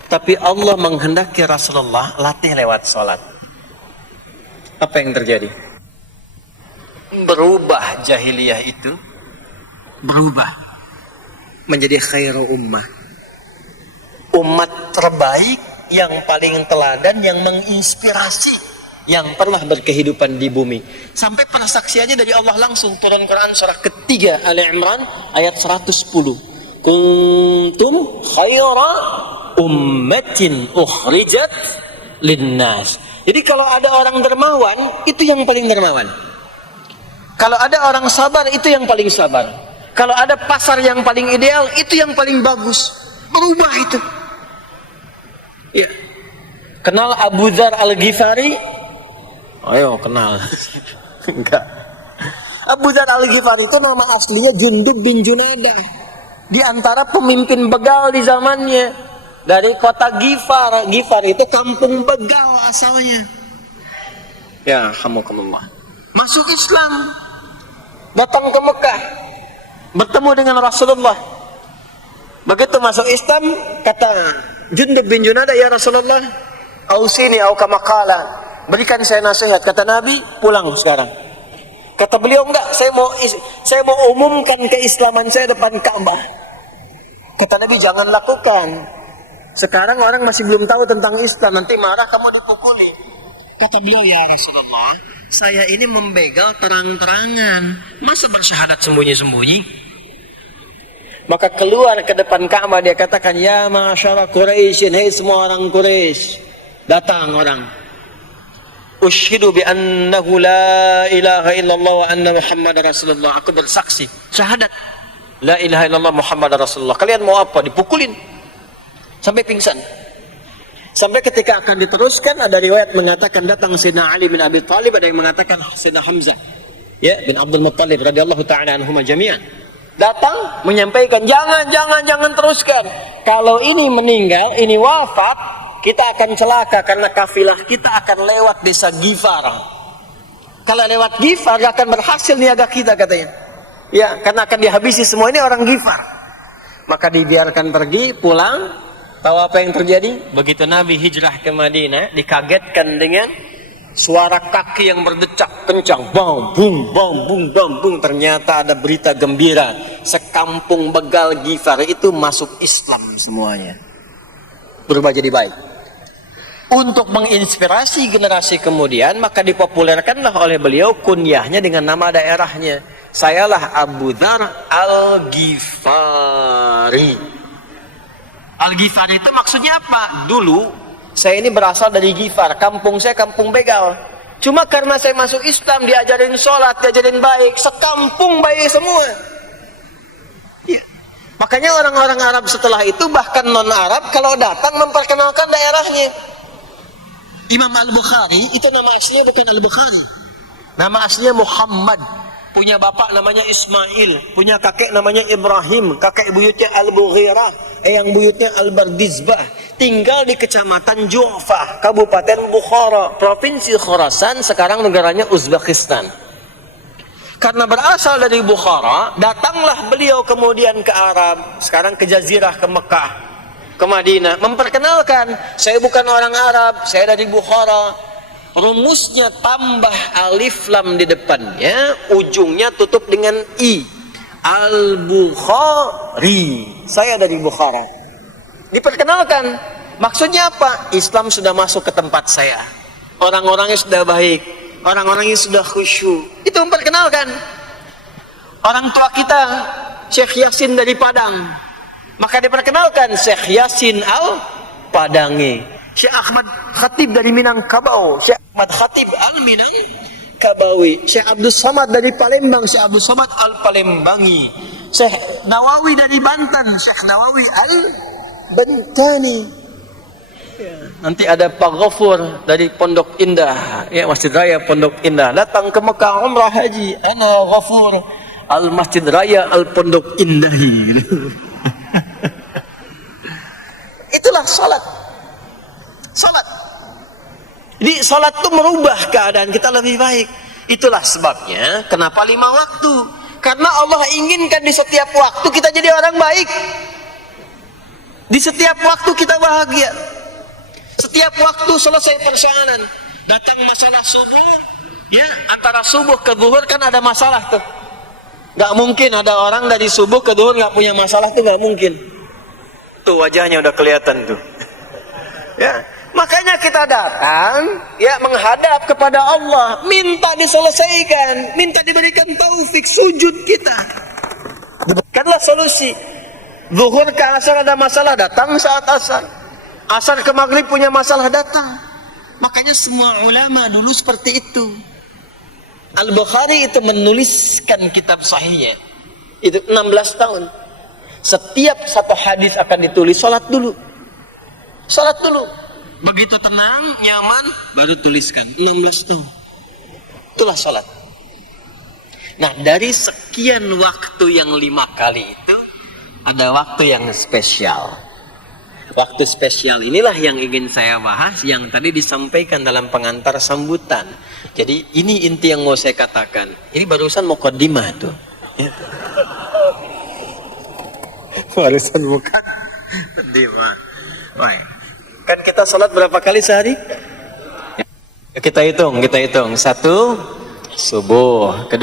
Tapi Allah menghendaki Rasulullah latih lewat sholat. Apa yang terjadi? Berubah jahiliyah itu. Berubah. Menjadi khairu ummah. Umat terbaik yang paling teladan, yang menginspirasi, yang pernah berkehidupan di bumi. Sampai persaksiannya dari Allah langsung turun Quran surah ketiga Ali Imran ayat 110. Kuntum khaira ummatin ukhrijat linnas. Jadi kalau ada orang dermawan, itu yang paling dermawan. Kalau ada orang sabar, itu yang paling sabar. Kalau ada pasar yang paling ideal, itu yang paling bagus. Berubah itu. Ya. Kenal Abu Dzar Al-Ghifari? Ayo kenal. Enggak. Abu Dzar Al-Ghifari itu nama aslinya Jundub bin Junadah. Di antara pemimpin begal di zamannya. Dari kota Ghifar. Ghifar itu kampung begal asalnya. Ya, hamukumullah. Masuk Islam. Datang ke Mekah. Bertemu dengan Rasulullah. Begitu masuk Islam, kata Jundub bin Junadah, ya Rasulullah, ausini au kama qala, berikan saya nasihat. Kata Nabi, pulang sekarang. Kata beliau, enggak, saya mau umumkan keislaman saya depan Ka'bah. Kata Nabi, jangan lakukan. Sekarang orang masih belum tahu tentang Islam, nanti marah kamu dipukuli. Kata beliau, ya Rasulullah, saya ini membegal terang-terangan, masa bersyahadat sembunyi-sembunyi? Maka keluar ke depan Ka'bah, dia katakan, ya ma'asyara Quraisyin, hei semua orang Quraisy. Datang orang. Ushidu bi annahu la ilaha illallah wa anna Muhammad Rasulullah. Aku bersaksi, syahadat la ilaha illallah Muhammad Rasulullah. Kalian mau apa? Dipukulin sampai pingsan. Sampai ketika akan diteruskan, ada riwayat mengatakan datang Sayyidina Ali bin Abi Thalib, ada yang mengatakan Sayyidina Hamzah, ya, bin Abdul Muttalib radhiyallahu ta'ala anhuma jami'an. Datang menyampaikan, jangan teruskan. Kalau ini meninggal, ini wafat, kita akan celaka karena kafilah kita akan lewat desa Ghifar. Kalau lewat Ghifar akan berhasil niaga kita, katanya. Ya, karena akan dihabisi semua ini orang Ghifar. Maka dibiarkan pergi, pulang. Tahu apa yang terjadi? Begitu Nabi hijrah ke Madinah, dikagetkan dengan suara kaki yang berdecak kencang, bang bung bang bung bang bung. Ternyata ada berita gembira, sekampung begal Ghifar itu masuk Islam semuanya, berubah jadi baik. Untuk menginspirasi generasi kemudian, maka dipopulerkanlah oleh beliau kunyahnya dengan nama daerahnya. Sayalah Abu Dzar Al-Ghifari. Al-Ghifari itu maksudnya apa? Dulu saya ini berasal dari Ghifar, kampung saya kampung begal. Cuma karena saya masuk Islam, diajarin sholat, diajarin baik, sekampung baik semua. Ya. Makanya orang-orang Arab setelah itu, bahkan non-Arab, kalau datang memperkenalkan daerahnya. Imam Al-Bukhari, itu nama aslinya bukan Al-Bukhari. Nama aslinya Muhammad. Punya bapak namanya Ismail, punya kakek namanya Ibrahim, kakek buyutnya Al-Bughirah, yang buyutnya Al-Bardizbah. Tinggal di kecamatan Ju'fah, Kabupaten Bukhara, Provinsi Khorasan, sekarang negaranya Uzbekistan. Karena berasal dari Bukhara, datanglah beliau kemudian ke Arab, sekarang ke Jazirah, ke Mekah, ke Madinah, memperkenalkan, saya bukan orang Arab, saya dari Bukhara. Rumusnya tambah alif lam di depannya, ujungnya tutup dengan i. Al-Bukhari, saya dari Bukhara. Diperkenalkan, maksudnya apa? Islam sudah masuk ke tempat saya, orang-orangnya sudah baik, orang-orangnya sudah khusyuk. Itu memperkenalkan. Orang tua kita Syekh Yasin dari Padang, maka diperkenalkan Syekh Yasin Al-Padangi. Syekh Ahmad Khatib dari Minangkabau, Syekh Ahmad Khatib Al-Minangkabawi. Syekh Abdul Somad dari Palembang, Syekh Abdul Somad Al-Palembangi. Syekh Nawawi dari Banten, Syekh Nawawi Al-Bantani. Ya. Nanti ada Pak Ghafur dari Pondok Indah, ya Masjid Raya Pondok Indah, datang ke Mekah umrah haji. Ana Ghafur Al Masjid Raya Al Pondok Indahi. Itulah salat. Salat. Jadi salat itu merubah keadaan kita lebih baik. Itulah sebabnya kenapa 5 waktu. Karena Allah inginkan di setiap waktu kita jadi orang baik. Di setiap waktu kita bahagia. Setiap waktu selesai persoalan, datang masalah subuh, ya antara subuh ke zuhur kan ada masalah tuh. Gak mungkin ada orang dari subuh ke zuhur gak punya masalah tuh, gak mungkin. Tuh wajahnya udah kelihatan tuh. Ya, makanya kita datang, ya menghadap kepada Allah, minta diselesaikan, minta diberikan taufik, sujud kita. Diberikanlah solusi. Zuhur ke asar ada masalah, datang saat asar. Asar ke maghrib punya masalah, datang. Makanya semua ulama dulu seperti itu. Al-Bukhari itu menuliskan kitab sahihnya itu 16 tahun. Setiap satu hadis akan ditulis, salat dulu. Salat dulu. Begitu tenang, nyaman, baru tuliskan. 16 tahun. Itulah salat. Nah, dari sekian waktu yang 5 kali itu, ada waktu yang spesial. Waktu spesial inilah yang ingin saya bahas, yang tadi disampaikan dalam pengantar sambutan. Jadi ini inti yang mau saya katakan. Ini barusan muqaddimah tuh. Ya. Barusan bukan muqaddimah. Baik. Kan kita sholat berapa kali sehari? Ya. Kita hitung. 1, subuh. 2,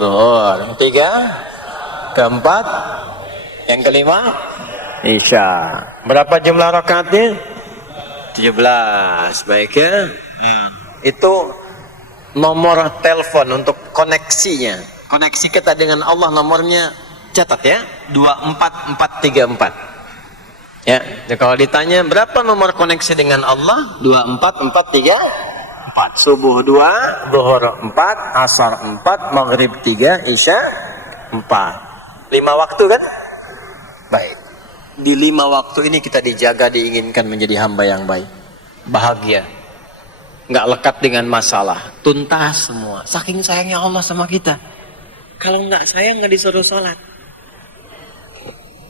zuhur. 3, keempat, yang kelima, Isya. Berapa jumlah rakaatnya? 17. Baik ya. Itu nomor telepon untuk koneksinya. Koneksi kita dengan Allah nomornya catat ya. 24434. Ya. Jadi kalau ditanya berapa nomor koneksi dengan Allah? 24434. Subuh 2, zuhur 4, asar 4, maghrib 3, isya 4. 5 waktu kan? Baik. Di 5 waktu ini kita dijaga, diinginkan menjadi hamba yang baik, bahagia, nggak lekat dengan masalah, tuntas semua. Saking sayangnya Allah sama kita, kalau nggak sayang nggak disuruh sholat.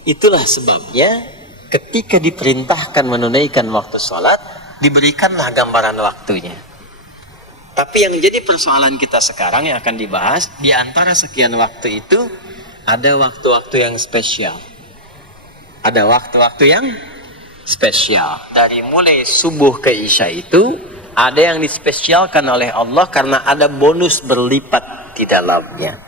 Itulah sebabnya ketika diperintahkan menunaikan waktu sholat, diberikanlah gambaran waktunya. Tapi yang jadi persoalan kita sekarang yang akan dibahas, di antara sekian waktu itu ada waktu-waktu yang spesial. Ada waktu-waktu yang spesial. Dari mulai subuh ke isya itu ada yang dispesialkan oleh Allah karena ada bonus berlipat di dalamnya.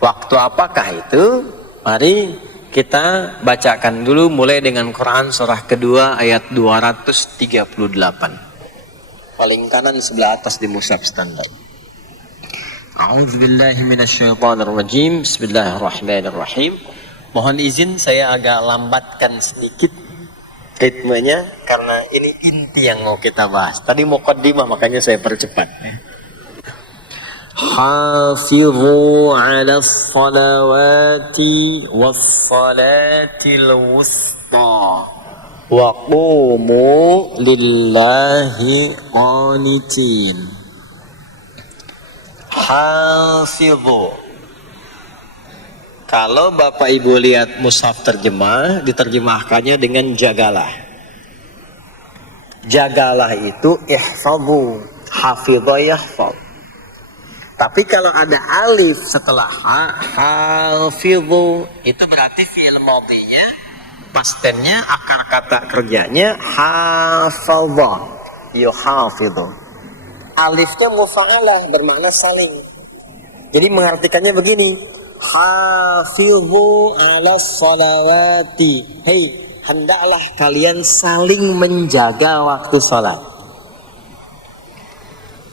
Waktu apakah itu? Mari kita bacakan dulu mulai dengan Quran surah kedua ayat 238. Paling kanan sebelah atas di mushaf standar. A'udzubillahi minasyaitonirrajim. Bismillahirrahmanirrahim. Mohon izin saya agak lambatkan sedikit ritmenya karena ini inti yang mau kita bahas. Tadi muqaddimah makanya saya percepat. Hafizu 'alas salawati was salatil wusta wa qumu lillahi qanitin. Hafizu. Kalau Bapak Ibu lihat mushaf terjemah, diterjemahkannya dengan jagalah. Jagalah itu ihfadhu, hafidha yahfadh. Tapi kalau ada alif setelah hafidhu, itu berarti fi'il madhinya, past tense-nya, akar kata kerjanya hafadha, yuhafidhu. Alifnya mufa'alah, bermakna saling. Jadi mengartikannya begini, hafidhu 'alas salawati. Hei, hendaklah kalian saling menjaga waktu salat.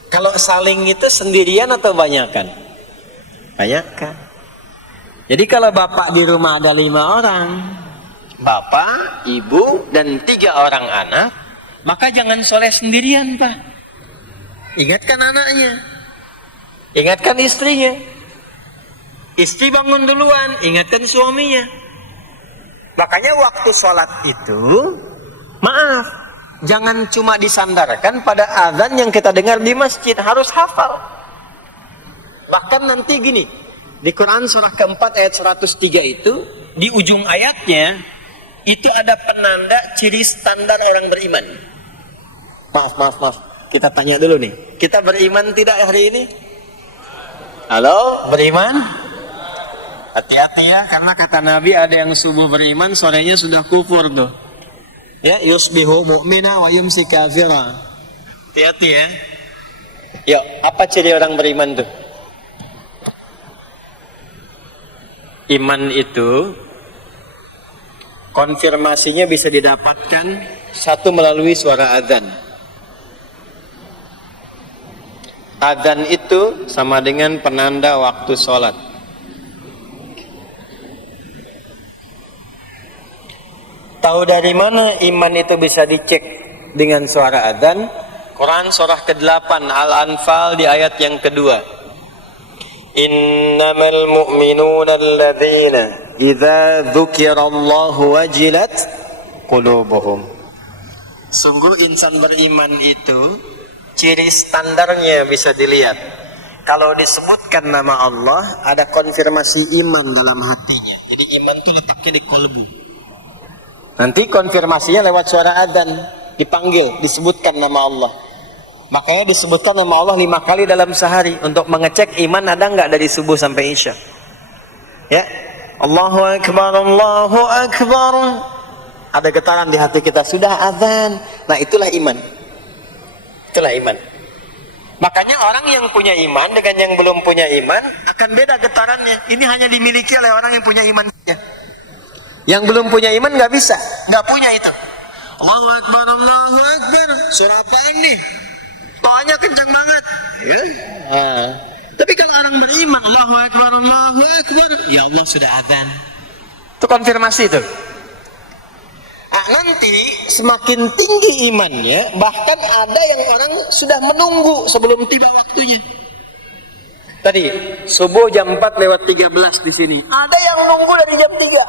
Kalau saling itu sendirian atau banyakan? Banyakan. Jadi kalau bapak di rumah ada 5 orang, bapak, ibu, dan 3 orang anak, maka jangan soleh sendirian, Pak. Ingatkan anaknya, ingatkan istrinya. Istri bangun duluan, ingatkan suaminya. Makanya waktu sholat itu, maaf, jangan cuma disandarkan pada azan yang kita dengar di masjid, harus hafal. Bahkan nanti gini, di Quran surah keempat ayat 103 itu, di ujung ayatnya, itu ada penanda ciri standar orang beriman. Maaf. Kita tanya dulu nih. Kita beriman tidak hari ini? Halo, beriman? Hati-hati ya, karena kata Nabi ada yang subuh beriman, sorenya sudah kufur tuh. Ya, yusbihu mu'mina wa yumsi kafira. Hati-hati ya. Yuk, apa ciri orang beriman tuh? Iman itu konfirmasinya bisa didapatkan satu melalui suara azan. Adzan itu sama dengan penanda waktu sholat. Tahu dari mana iman itu bisa dicek dengan suara adzan? Quran surah ke-8 Al-Anfal di ayat yang kedua. Innamal mu'minuna alladzina idza dzukirallahu wajilat qulubuhum. Sungguh insan beriman itu ciri standarnya bisa dilihat. Kalau disebutkan nama Allah, ada konfirmasi iman dalam hatinya. Jadi iman itu letaknya di kolbu. Nanti konfirmasinya lewat suara adzan, dipanggil, disebutkan nama Allah. Makanya disebutkan nama Allah 5 kali dalam sehari untuk mengecek iman ada nggak dari subuh sampai isya. Ya, Allahu Akbar, Allahu Akbar. Ada getaran di hati kita, sudah adzan. Nah, itulah iman. Itulah iman. Makanya orang yang punya iman dengan yang belum punya iman akan beda getarannya. Ini hanya dimiliki oleh orang yang punya iman saja. Yang belum punya iman nggak bisa, nggak punya itu. Allahu Akbar, Allahu Akbar. Surah apaan nih? Toanya kencang banget. Ya. Tapi kalau orang beriman, Allahu Akbar, Allahu Akbar, ya Allah sudah adzan. Itu konfirmasi itu. Nanti semakin tinggi imannya, bahkan ada yang orang sudah menunggu sebelum tiba waktunya. Tadi subuh jam 4 lewat 13 di sini. Ada yang nunggu dari jam 3.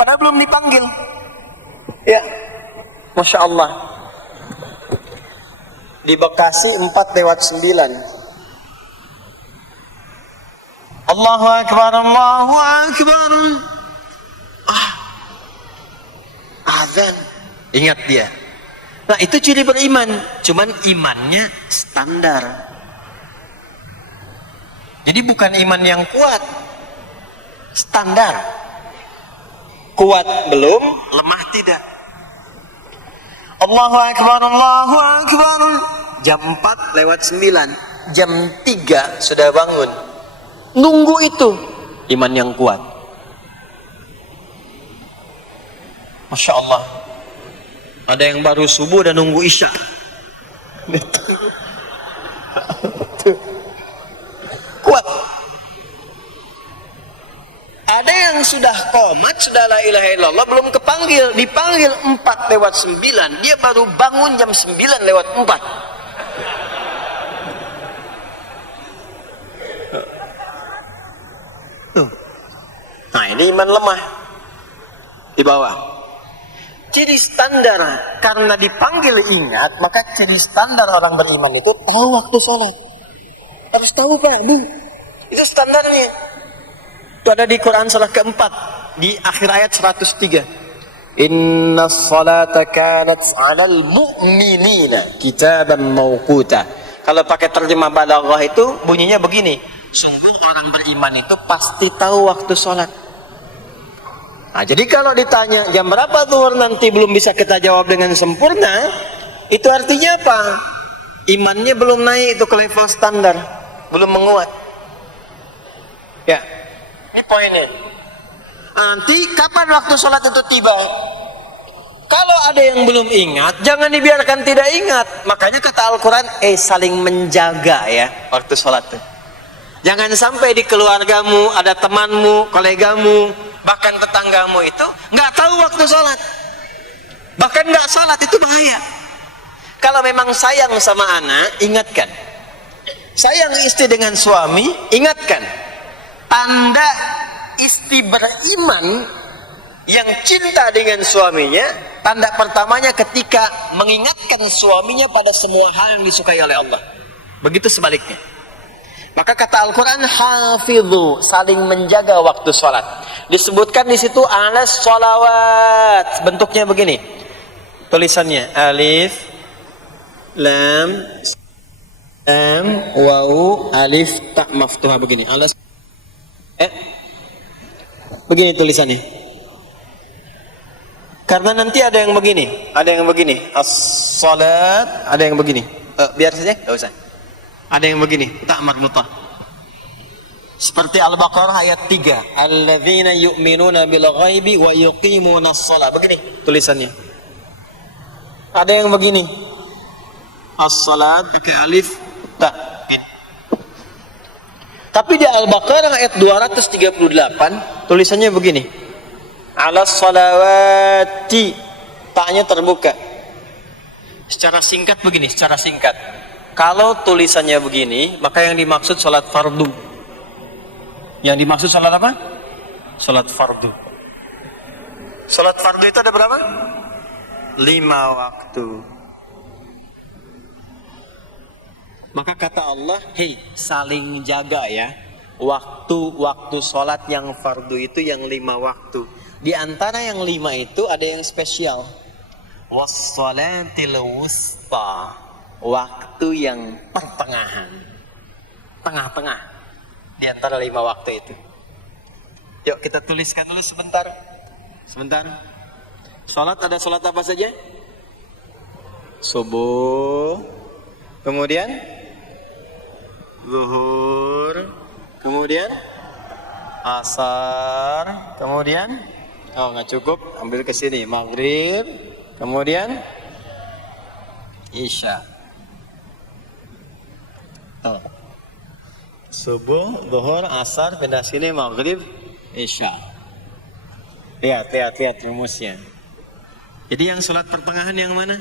Padahal belum dipanggil. Ya. Masya Allah. Di Bekasi 4 lewat 9. Allahu Akbar, Allahu Akbar. Azan, ingat dia. Nah, itu ciri beriman. Cuman imannya standar. Jadi bukan iman yang kuat, standar. Kuat belum, lemah tidak. Allahu Akbar, Allahu Akbar. Jam 4 lewat 9, jam 3 sudah bangun. Nunggu itu iman yang kuat. Masya Allah. Ada yang baru subuh dan nunggu isya. Kuat. Ada yang sudah qomat, sudah la ilaha illallah, belum kepanggil. Dipanggil 4 lewat 9, dia baru bangun jam 9 lewat 4. Nah, ini iman lemah. Di bawah. Ciri standar, karena dipanggil ingat, maka ciri standar orang beriman itu tahu waktu sholat. Harus tahu Pak, Bu. Itu standarnya. Itu ada di Quran surah keempat, di akhir ayat 103. Inna salata kanat 'alal mu'minina kitaban mawquta. Kalau pakai terjemah balaghah itu bunyinya begini. Sungguh orang beriman itu pasti tahu waktu sholat. Nah, jadi kalau ditanya jam berapa zuhur nanti belum bisa kita jawab dengan sempurna, itu artinya apa? Imannya belum naik itu ke level standar, belum menguat. Ya, ini poinnya. Nanti kapan waktu sholat itu tiba? Kalau ada yang belum ingat, jangan dibiarkan tidak ingat. Makanya kata Al-Quran, saling menjaga ya waktu sholat itu. Jangan sampai di keluargamu, ada temanmu, kolegamu, bahkan tetanggamu itu nggak tahu waktu sholat, bahkan nggak sholat, itu bahaya. Kalau memang sayang sama anak, ingatkan. Sayang istri dengan suami, ingatkan. tanda istri beriman yang cinta dengan suaminya, tanda pertamanya ketika mengingatkan suaminya pada semua hal yang disukai oleh Allah. Begitu sebaliknya. Maka kata Al-Quran, hafidhu, saling menjaga waktu sholat. Disebutkan di situ alas sholawat. Bentuknya begini. Tulisannya alif, lam, waw, alif, tak maftuha begini. Alas, begini tulisannya. Karena nanti ada yang begini, as-salat, ada yang begini. Biar saja, enggak usah. Ada yang begini, tak marmutah. Seperti Al-Baqarah ayat 3, alladzina yu'minuna bil ghaibi wa yuqimuna shalah. Begini tulisannya. Ada yang begini, as-salat pakai alif, tak. Tapi di Al-Baqarah ayat 238 tulisannya begini, alas salawati, taknya terbuka. Secara singkat begini, secara singkat. Kalau tulisannya begini, maka yang dimaksud salat fardu. Yang dimaksud salat apa? Salat fardu. Salat fardu itu ada berapa? 5 waktu. Maka kata Allah, hei, saling jaga ya. Waktu salat yang fardu itu yang 5 waktu. Di antara yang 5 itu ada yang spesial. Was-salatil wusta. Waktu yang pertengahan, tengah-tengah di antara 5 waktu itu. Yuk kita tuliskan dulu sebentar. Salat, ada salat apa saja? Subuh, kemudian zuhur, kemudian asar, kemudian nggak cukup, ambil ke sini, maghrib, kemudian isya. Subuh, zuhur, asar, pindah sini, maghrib, isya. Lihat rumusnya. Jadi yang sholat pertengahan yang mana?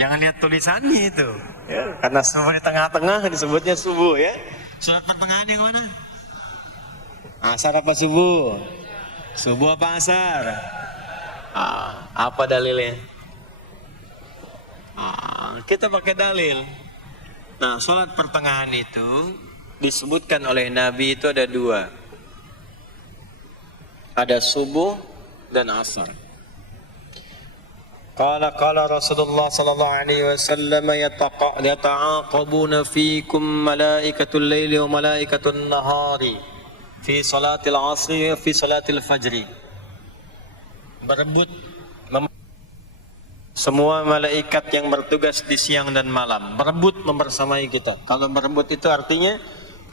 Jangan lihat tulisannya itu ya, karena subuh di tengah-tengah disebutnya subuh ya. Sholat pertengahan yang mana? Asar apa subuh? Subuh apa asar? Apa dalilnya? Kita pakai dalil. Nah, sholat pertengahan itu disebutkan oleh Nabi itu ada 2. Ada subuh dan asar. Qala Rasulullah sallallahu alaihi wasallam yata'aqabuna fiikum malaikatul laili wa malaikatun nahari fi salatil asri wa fi salatil fajri. Berebut semua malaikat yang bertugas di siang dan malam berebut membersamai kita. Kalau berebut itu artinya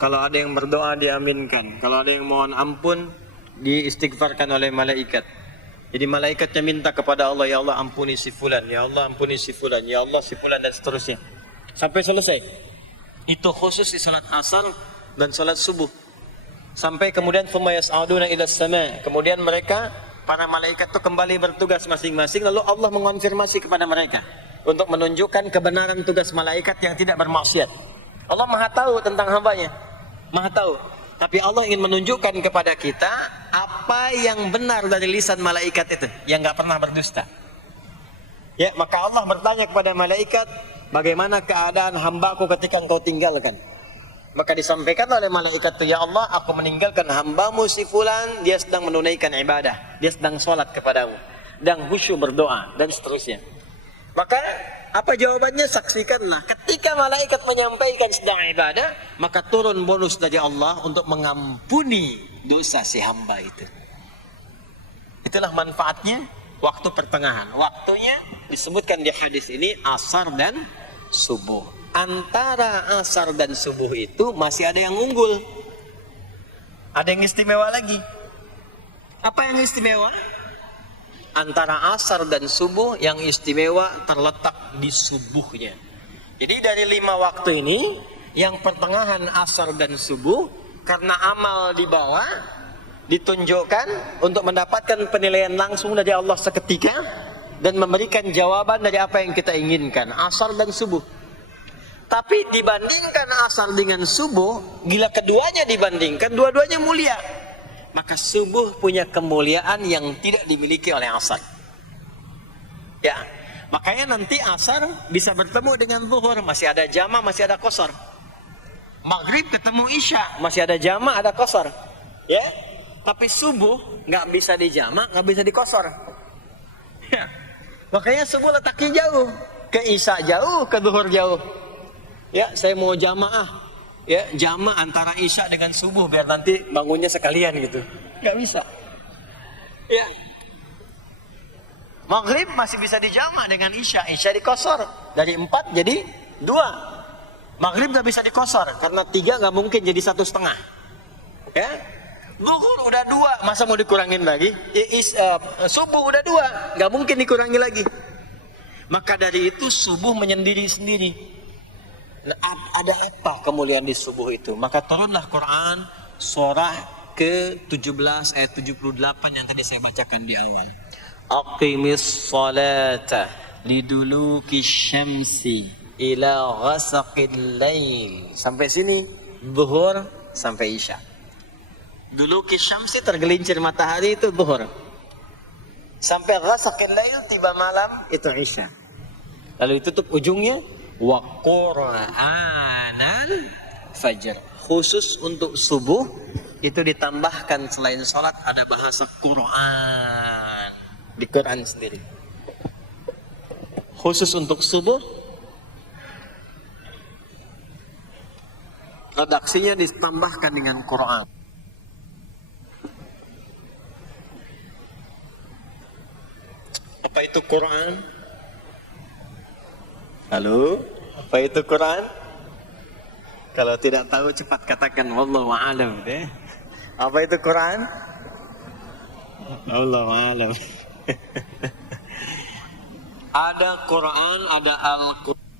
kalau ada yang berdoa diaminkan, kalau ada yang mohon ampun diistighfarkan oleh malaikat. Jadi malaikatnya minta kepada Allah, ya Allah ampuni si fulan, ya Allah ampuni si fulan, ya Allah si fulan, dan seterusnya sampai selesai. Itu khusus di salat asar dan salat subuh. Sampai kemudian thumma yas'aduna ila sama, kemudian mereka para malaikat itu kembali bertugas masing-masing, lalu Allah mengonfirmasi kepada mereka untuk menunjukkan kebenaran tugas malaikat yang tidak bermaksiat. Allah Maha tahu tentang hambanya, Maha tahu. Tapi Allah ingin menunjukkan kepada kita apa yang benar dari lisan malaikat itu, yang nggak pernah berdusta. Ya, maka Allah bertanya kepada malaikat, bagaimana keadaan hambaku ketika engkau tinggalkan? Maka disampaikan oleh malaikat itu, ya Allah, aku meninggalkan hambamu si fulan, dia sedang menunaikan ibadah, dia sedang sholat kepadamu, dan khusyuk berdoa, dan seterusnya. Maka apa jawabannya? Saksikanlah, ketika malaikat menyampaikan sedang ibadah, maka turun bonus dari Allah untuk mengampuni dosa si hamba itu. Itulah manfaatnya waktu pertengahan. Waktunya disebutkan di hadis ini asar dan subuh. Antara asar dan subuh itu masih ada yang unggul, ada yang istimewa lagi. Apa yang istimewa? Antara asar dan subuh yang istimewa terletak di subuhnya. Jadi dari 5 waktu ini, yang pertengahan asar dan subuh, karena amal di bawah ditunjukkan untuk mendapatkan penilaian langsung dari Allah seketika dan memberikan jawaban dari apa yang kita inginkan. Asar dan subuh. Tapi dibandingkan asar dengan subuh, bila keduanya dibandingkan, dua-duanya mulia. Maka subuh punya kemuliaan yang tidak dimiliki oleh asar. Ya, makanya nanti asar bisa bertemu dengan zuhur, masih ada jama, masih ada qasar. Maghrib ketemu isya, masih ada jama, ada qasar. Ya, tapi subuh nggak bisa di jama, nggak bisa di qasar. Ya, makanya subuh letaknya jauh, ke isya jauh, ke zuhur jauh. Ya, saya mau jamaah. Ya, jama antara isya dengan subuh biar nanti bangunnya sekalian gitu. Nggak bisa. Ya. Maghrib masih bisa dijama dengan isya. Isya dikosor. Dari 4 jadi 2. Maghrib nggak bisa dikosor. Karena 3 nggak mungkin jadi 1,5. Ya. Zuhur udah 2. Masa mau dikurangin lagi? Subuh udah 2. Nggak mungkin dikurangi lagi. Maka dari itu subuh menyendiri-sendiri. Ada apa kemuliaan di subuh itu? Maka turunlah Quran surah ke-17 ayat 78 yang tadi saya bacakan di awal. Aqimis salata liduluki syamsi ila ghasaqil lail. Sampai sini zuhur sampai isya. Duluki syamsi tergelincir matahari itu zuhur. Sampai ghasaqil lail tiba malam itu isya. Lalu ditutup ujungnya wa qur'anal fajr. Khusus untuk subuh itu ditambahkan selain sholat ada bahasa Quran di Quran sendiri. Khusus untuk subuh redaksinya ditambahkan dengan Quran. Apa itu Quran? Halo, apa itu Quran? Kalau tidak tahu cepat katakan wallahu a'lam deh. Apa itu Quran? Wallahu a'lam. Ada Quran, ada Al-Quran.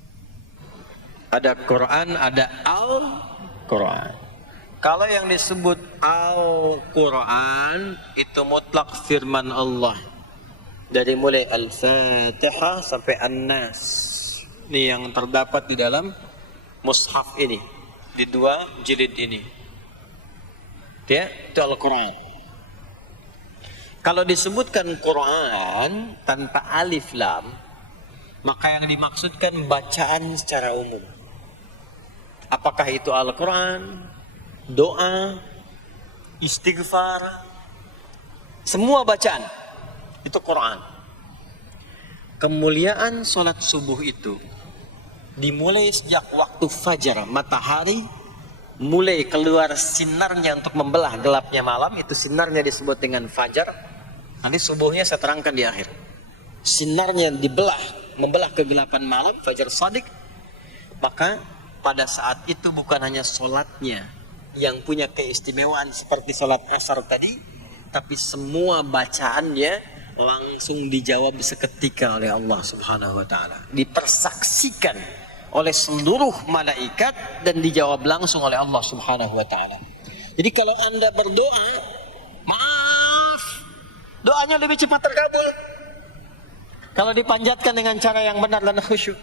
Ada Quran, ada Al-Quran. Kalau yang disebut Al-Quran itu mutlak firman Allah. Dari mulai Al-Fatihah sampai An-Nas. Ini yang terdapat di dalam mushaf ini, di 2 jilid ini. Ya, itu Al-Quran. Kalau disebutkan Quran tanpa alif lam, maka yang dimaksudkan bacaan secara umum. Apakah itu Al-Quran, doa, istighfar, semua bacaan itu Quran. Kemuliaan sholat subuh itu dimulai sejak waktu fajar, matahari mulai keluar sinarnya untuk membelah gelapnya malam, itu sinarnya disebut dengan fajar. Nanti subuhnya saya terangkan di akhir. Sinarnya membelah kegelapan malam, fajar shadiq. Maka pada saat itu bukan hanya sholatnya yang punya keistimewaan seperti sholat asar tadi, tapi semua bacaannya langsung dijawab seketika oleh Allah Subhanahu wa taala. Dipersaksikan oleh seluruh malaikat dan dijawab langsung oleh Allah Subhanahu wa taala. Jadi kalau Anda berdoa, maaf, doanya lebih cepat terkabul kalau dipanjatkan dengan cara yang benar dan khusyuk.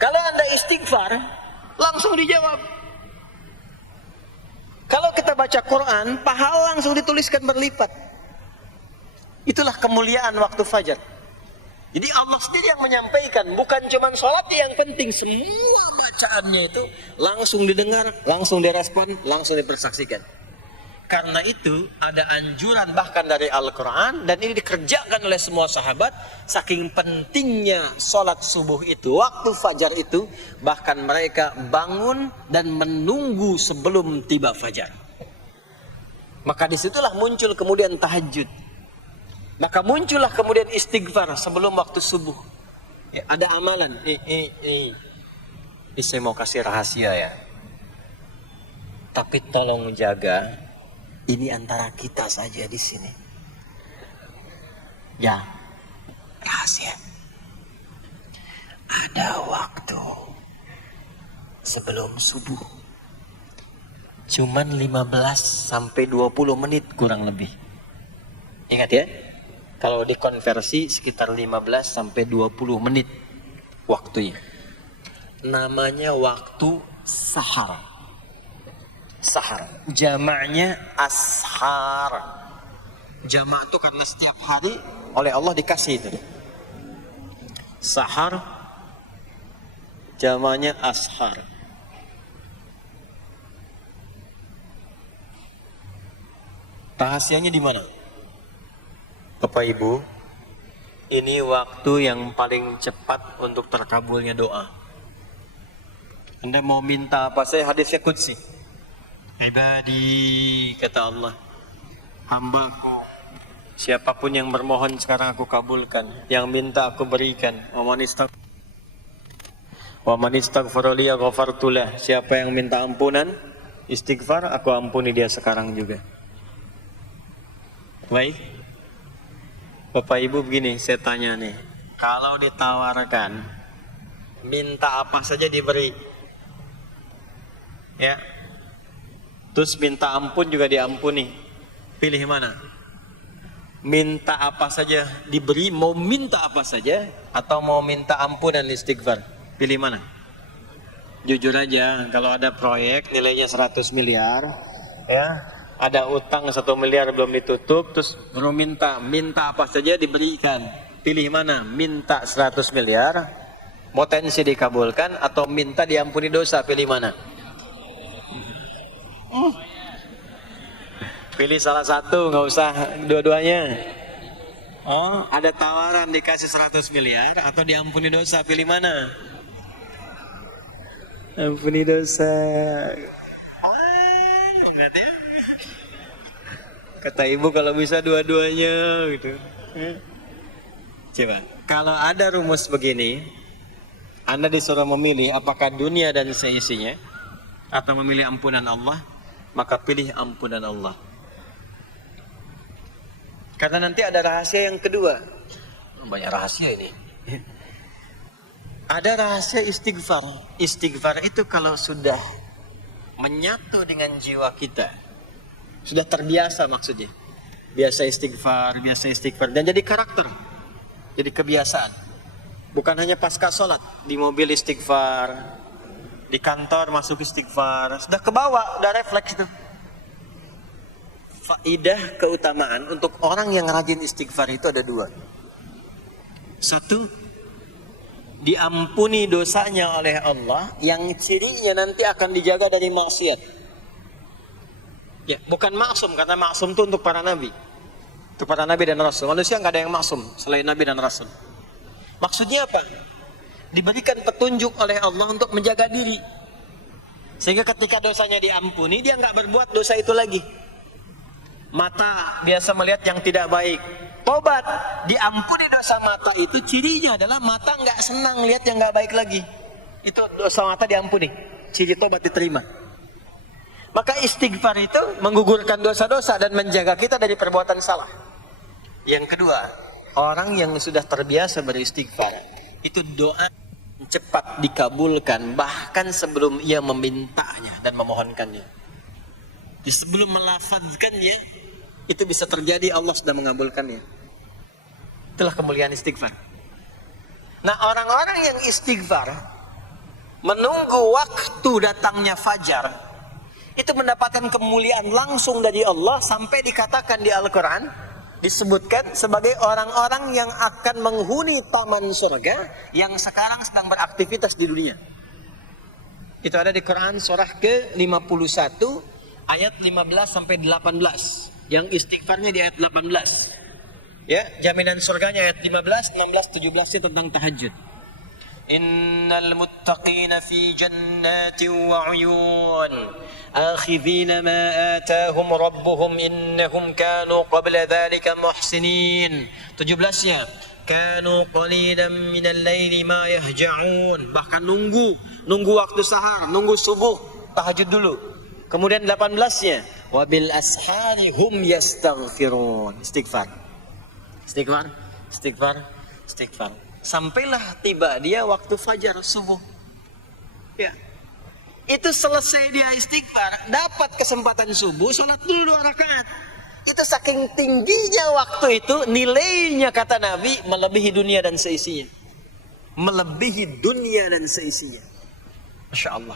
Kalau Anda istighfar, langsung dijawab. Kalau kita baca Quran, pahala langsung dituliskan berlipat. Itulah kemuliaan waktu fajar. Jadi Allah sendiri yang menyampaikan, bukan cuma sholat yang penting, semua bacaannya itu langsung didengar, langsung direspon, langsung dipersaksikan. Karena itu ada anjuran bahkan dari Al-Quran, dan ini dikerjakan oleh semua sahabat, saking pentingnya sholat subuh itu, waktu fajar itu, bahkan mereka bangun dan menunggu sebelum tiba fajar. Maka disitulah muncul kemudian tahajud. Maka muncullah kemudian istighfar sebelum waktu subuh. Ya, ada amalan. Ini saya mau kasih rahasia ya. Tapi tolong jaga, ini antara kita saja di sini. Ya, rahasia. Ada waktu sebelum subuh. Cuman 15 sampai 20 menit kurang lebih. Ingat ya. Kalau dikonversi sekitar 15 sampai 20 menit waktunya. namanya waktu sahar. Sahar. Jamaknya ashar. Jamak itu karena setiap hari oleh Allah dikasih itu. Sahar. Jamaknya ashar. Rahasianya di mana? Bapak Ibu, ini waktu yang paling cepat untuk terkabulnya doa. Anda mau minta apa saja, hadisnya qudsi. Ibadi, kata Allah, hambaku, siapapun yang bermohon sekarang aku kabulkan, yang minta aku berikan. Wa man istaghfara li ghafartu lah. Siapa yang minta ampunan, istighfar, aku ampuni dia sekarang juga. Baik, Bapak Ibu, begini saya tanya nih, kalau ditawarkan minta apa saja diberi, ya, terus minta ampun juga diampuni, pilih mana? Minta apa saja diberi, mau minta apa saja, atau mau minta ampunan istighfar, pilih mana? Jujur aja, kalau ada proyek nilainya 100 miliar, ya, ada utang 1 miliar belum ditutup, terus baru minta apa saja diberikan, pilih mana? Minta 100 miliar potensi dikabulkan, atau minta diampuni dosa, pilih mana? Pilih salah satu, nggak usah dua-duanya. Oh, ada tawaran dikasih 100 miliar atau diampuni dosa, pilih mana? Ampuni dosa. Kata ibu kalau bisa dua-duanya gitu. Coba, kalau ada rumus begini, Anda disuruh memilih apakah dunia dan seisinya atau memilih ampunan Allah, maka pilih ampunan Allah. Karena nanti ada rahasia yang kedua. Banyak rahasia ini. Ada rahasia istighfar. Istighfar itu kalau sudah menyatu dengan jiwa kita, sudah terbiasa, maksudnya biasa istighfar, dan jadi karakter, jadi kebiasaan. Bukan hanya pasca sholat, di mobil istighfar, di kantor masuk istighfar, sudah kebawa, udah refleks itu. Faidah keutamaan untuk orang yang rajin istighfar itu ada dua. Satu, diampuni dosanya oleh Allah, yang cirinya nanti akan dijaga dari maksiat. Ya, bukan maksum, karena maksum itu untuk para nabi. Untuk para nabi dan rasul. Manusia nggak ada yang maksum selain nabi dan rasul. Maksudnya apa? Diberikan petunjuk oleh Allah untuk menjaga diri. Sehingga ketika dosanya diampuni, dia nggak berbuat dosa itu lagi. Mata biasa melihat yang tidak baik, tobat, diampuni dosa mata itu, cirinya adalah mata nggak senang lihat yang nggak baik lagi. Itu dosa mata diampuni, ciri tobat diterima. Maka istighfar itu menggugurkan dosa-dosa dan menjaga kita dari perbuatan salah. Yang kedua, orang yang sudah terbiasa beristighfar, itu doa cepat dikabulkan, bahkan sebelum ia memintanya dan memohonkannya. Sebelum melafazkannya, itu bisa terjadi Allah sudah mengabulkannya. Itulah kemuliaan istighfar. Nah, orang-orang yang istighfar menunggu waktu datangnya fajar, itu mendapatkan kemuliaan langsung dari Allah, sampai dikatakan di Al-Quran, disebutkan sebagai orang-orang yang akan menghuni taman surga yang sekarang sedang beraktivitas di dunia. Itu ada di Quran surah ke-51 ayat 15 sampai 18. Yang istighfarnya di ayat 18. Ya, jaminan surganya ayat 15, 16, 17 itu tentang tahajud. Innal muttaqina fi jannatin wa 'uyun akhidhina ma atahum rabbuhum innahum kanu qabla dhalika muhsinin. 17-nya kanu qalilan minal laili ma yahja'un, bahkan nunggu waktu sahar, nunggu subuh, tahajud dulu. Kemudian 18-nya wabil ashari hum yastaghfirun, istighfar. Sampailah tiba dia waktu fajar subuh. Ya. Itu selesai dia istighfar, dapat kesempatan subuh, sholat dulu 2 rakaat. Itu saking tingginya waktu itu, nilainya kata Nabi melebihi dunia dan seisinya. Melebihi dunia dan seisinya. Masya Allah.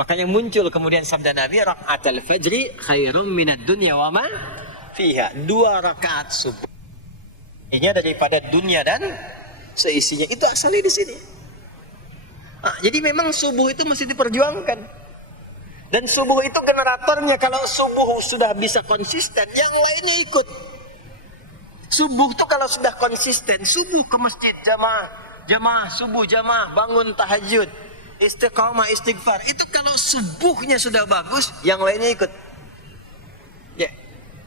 Makanya muncul kemudian sabda Nabi, rakaatul fajri khairum minad dunya wa ma fiha. 2 rakaat subuh ini daripada dunia dan seisinya. Itu asalnya di sini. Jadi memang subuh itu mesti diperjuangkan. Dan subuh itu generatornya. Kalau subuh sudah bisa konsisten, yang lainnya ikut. Subuh itu kalau sudah konsisten, subuh ke masjid jamaah subuh jamaah, bangun tahajud, istiqamah, istighfar. Itu kalau subuhnya sudah bagus, yang lainnya ikut. Ya.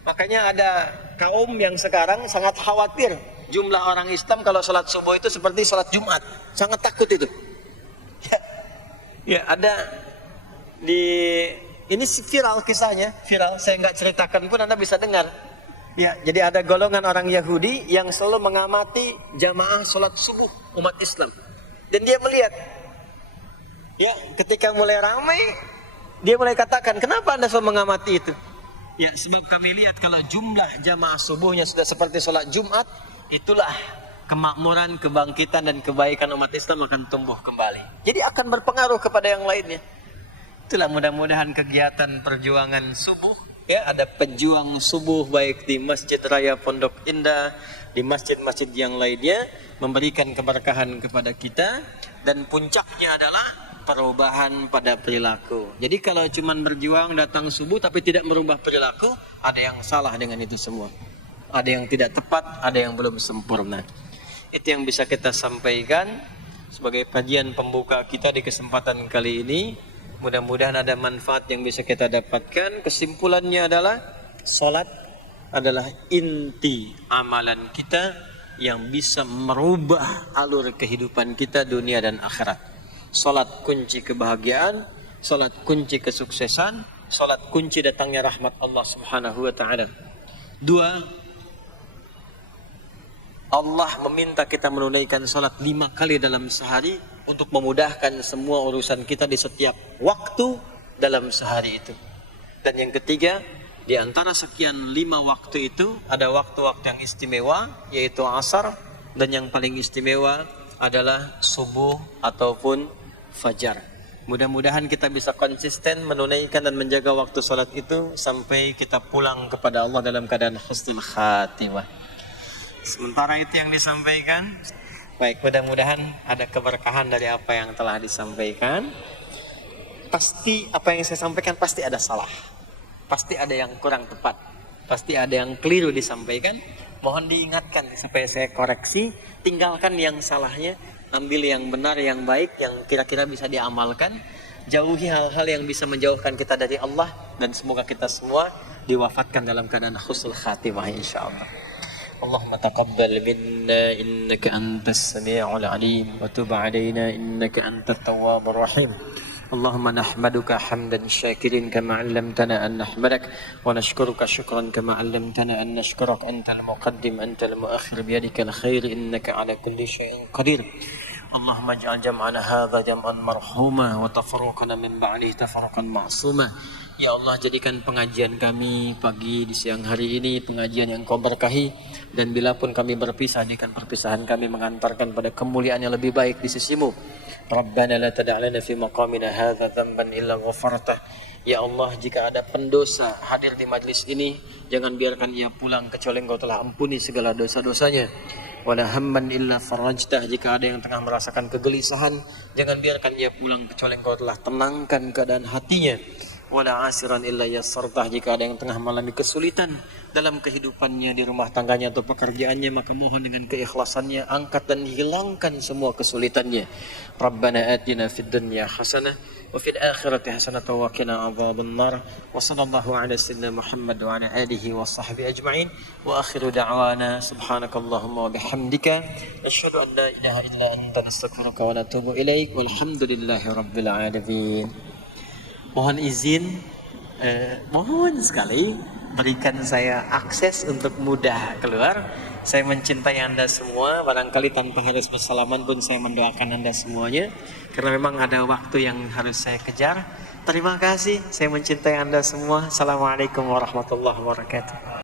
Makanya ada kaum yang sekarang sangat khawatir jumlah orang Islam kalau sholat subuh itu seperti sholat Jumat. Sangat takut itu. Ya, ada ini viral kisahnya, viral. Saya nggak ceritakan pun Anda bisa dengar. Ya, jadi ada golongan orang Yahudi yang selalu mengamati jamaah sholat subuh umat Islam. Dan dia melihat, ya, ketika mulai ramai, dia mulai katakan, kenapa Anda selalu mengamati itu? Ya, sebab kami lihat kalau jumlah jamaah subuhnya sudah seperti sholat Jumat, itulah kemakmuran, kebangkitan, dan kebaikan umat Islam akan tumbuh kembali. Jadi akan berpengaruh kepada yang lainnya. Itulah mudah-mudahan kegiatan perjuangan subuh, ya, ada pejuang subuh baik di Masjid Raya Pondok Indah, di masjid-masjid yang lainnya, memberikan keberkahan kepada kita, dan puncaknya adalah perubahan pada perilaku. Jadi kalau cuma berjuang datang subuh tapi tidak merubah perilaku, ada yang salah dengan itu semua. Ada yang tidak tepat, ada yang belum sempurna. Itu yang bisa kita sampaikan sebagai kajian pembuka kita di kesempatan kali ini. Mudah-mudahan ada manfaat yang bisa kita dapatkan. Kesimpulannya adalah salat adalah inti amalan kita yang bisa merubah alur kehidupan kita dunia dan akhirat. Salat kunci kebahagiaan, salat kunci kesuksesan, salat kunci datangnya rahmat Allah Subhanahu wa taala. 2, Allah meminta kita menunaikan salat 5 kali dalam sehari untuk memudahkan semua urusan kita di setiap waktu dalam sehari itu. Dan yang ketiga, di antara sekian 5 waktu itu ada waktu-waktu yang istimewa, yaitu asar, dan yang paling istimewa adalah subuh ataupun fajar. Mudah-mudahan kita bisa konsisten menunaikan dan menjaga waktu salat itu sampai kita pulang kepada Allah dalam keadaan husnul khatimah. Sementara itu yang disampaikan. Baik, mudah-mudahan ada keberkahan dari apa yang telah disampaikan. Pasti apa yang saya sampaikan pasti ada salah. Pasti ada yang kurang tepat. Pasti ada yang keliru disampaikan. Mohon diingatkan supaya saya koreksi. Tinggalkan yang salahnya. Ambil yang benar, yang baik, yang kira-kira bisa diamalkan. Jauhi hal-hal yang bisa menjauhkan kita dari Allah. Dan semoga kita semua diwafatkan dalam keadaan husnul khatimah insyaAllah. اللهم تقبل منا إنك أنت السميع العليم وتب علينا إنك أنت التواب الرحيم اللهم نحمدك حمدا شاكرين كما علمتنا أن نحمدك ونشكرك شكرا كما علمتنا أن نشكرك أنت المقدم أنت المؤخر بيدك الخير إنك على كل شيء قدير اللهم اجعل جمعنا هذا جمعا مرحوما وتفرقنا من بعده تفرقا معصوما. Ya Allah, jadikan pengajian kami pagi di siang hari ini pengajian yang Kau berkahi, dan bila pun kami berpisah, jadikan perpisahan kami mengantarkan pada kemuliaan yang lebih baik di sisimu. Rabbana la tada'lana fi maqamina hadza dhanban illa ghafartah. Ya Allah, jika ada pendosa hadir di majlis ini, jangan biarkan ia pulang kecuali Engkau telah ampuni segala dosa-dosanya. Wala hamman illa farajtah. Jika ada yang tengah merasakan kegelisahan, jangan biarkan ia pulang kecuali Engkau telah tenangkan keadaan hatinya. Wala asiran illa yassartah. Jika ada yang tengah mengalami kesulitan dalam kehidupannya, di rumah tangganya atau pekerjaannya, maka mohon dengan keikhlasannya angkat dan hilangkan semua kesulitannya. Rabbana atina fid dunya hasanah wa fil akhirati hasanah wa qina adzaban nar. Wa sallallahu ala sayyidina Muhammad wa ala alihi wa sahbihi ajma'in. Wa akhiru da'wana subhanakallahumma wa bihamdika asyhadu an la ilaha illa anta nastaghfiruka wa natubu ilaik. Walhamdulillahi rabbil alamin. Mohon izin, mohon sekali berikan saya akses untuk mudah keluar. Saya mencintai Anda semua, barangkali tanpa harus bersalaman pun saya mendoakan Anda semuanya, karena memang ada waktu yang harus saya kejar. Terima kasih, saya mencintai Anda semua. Assalamualaikum warahmatullahi wabarakatuh.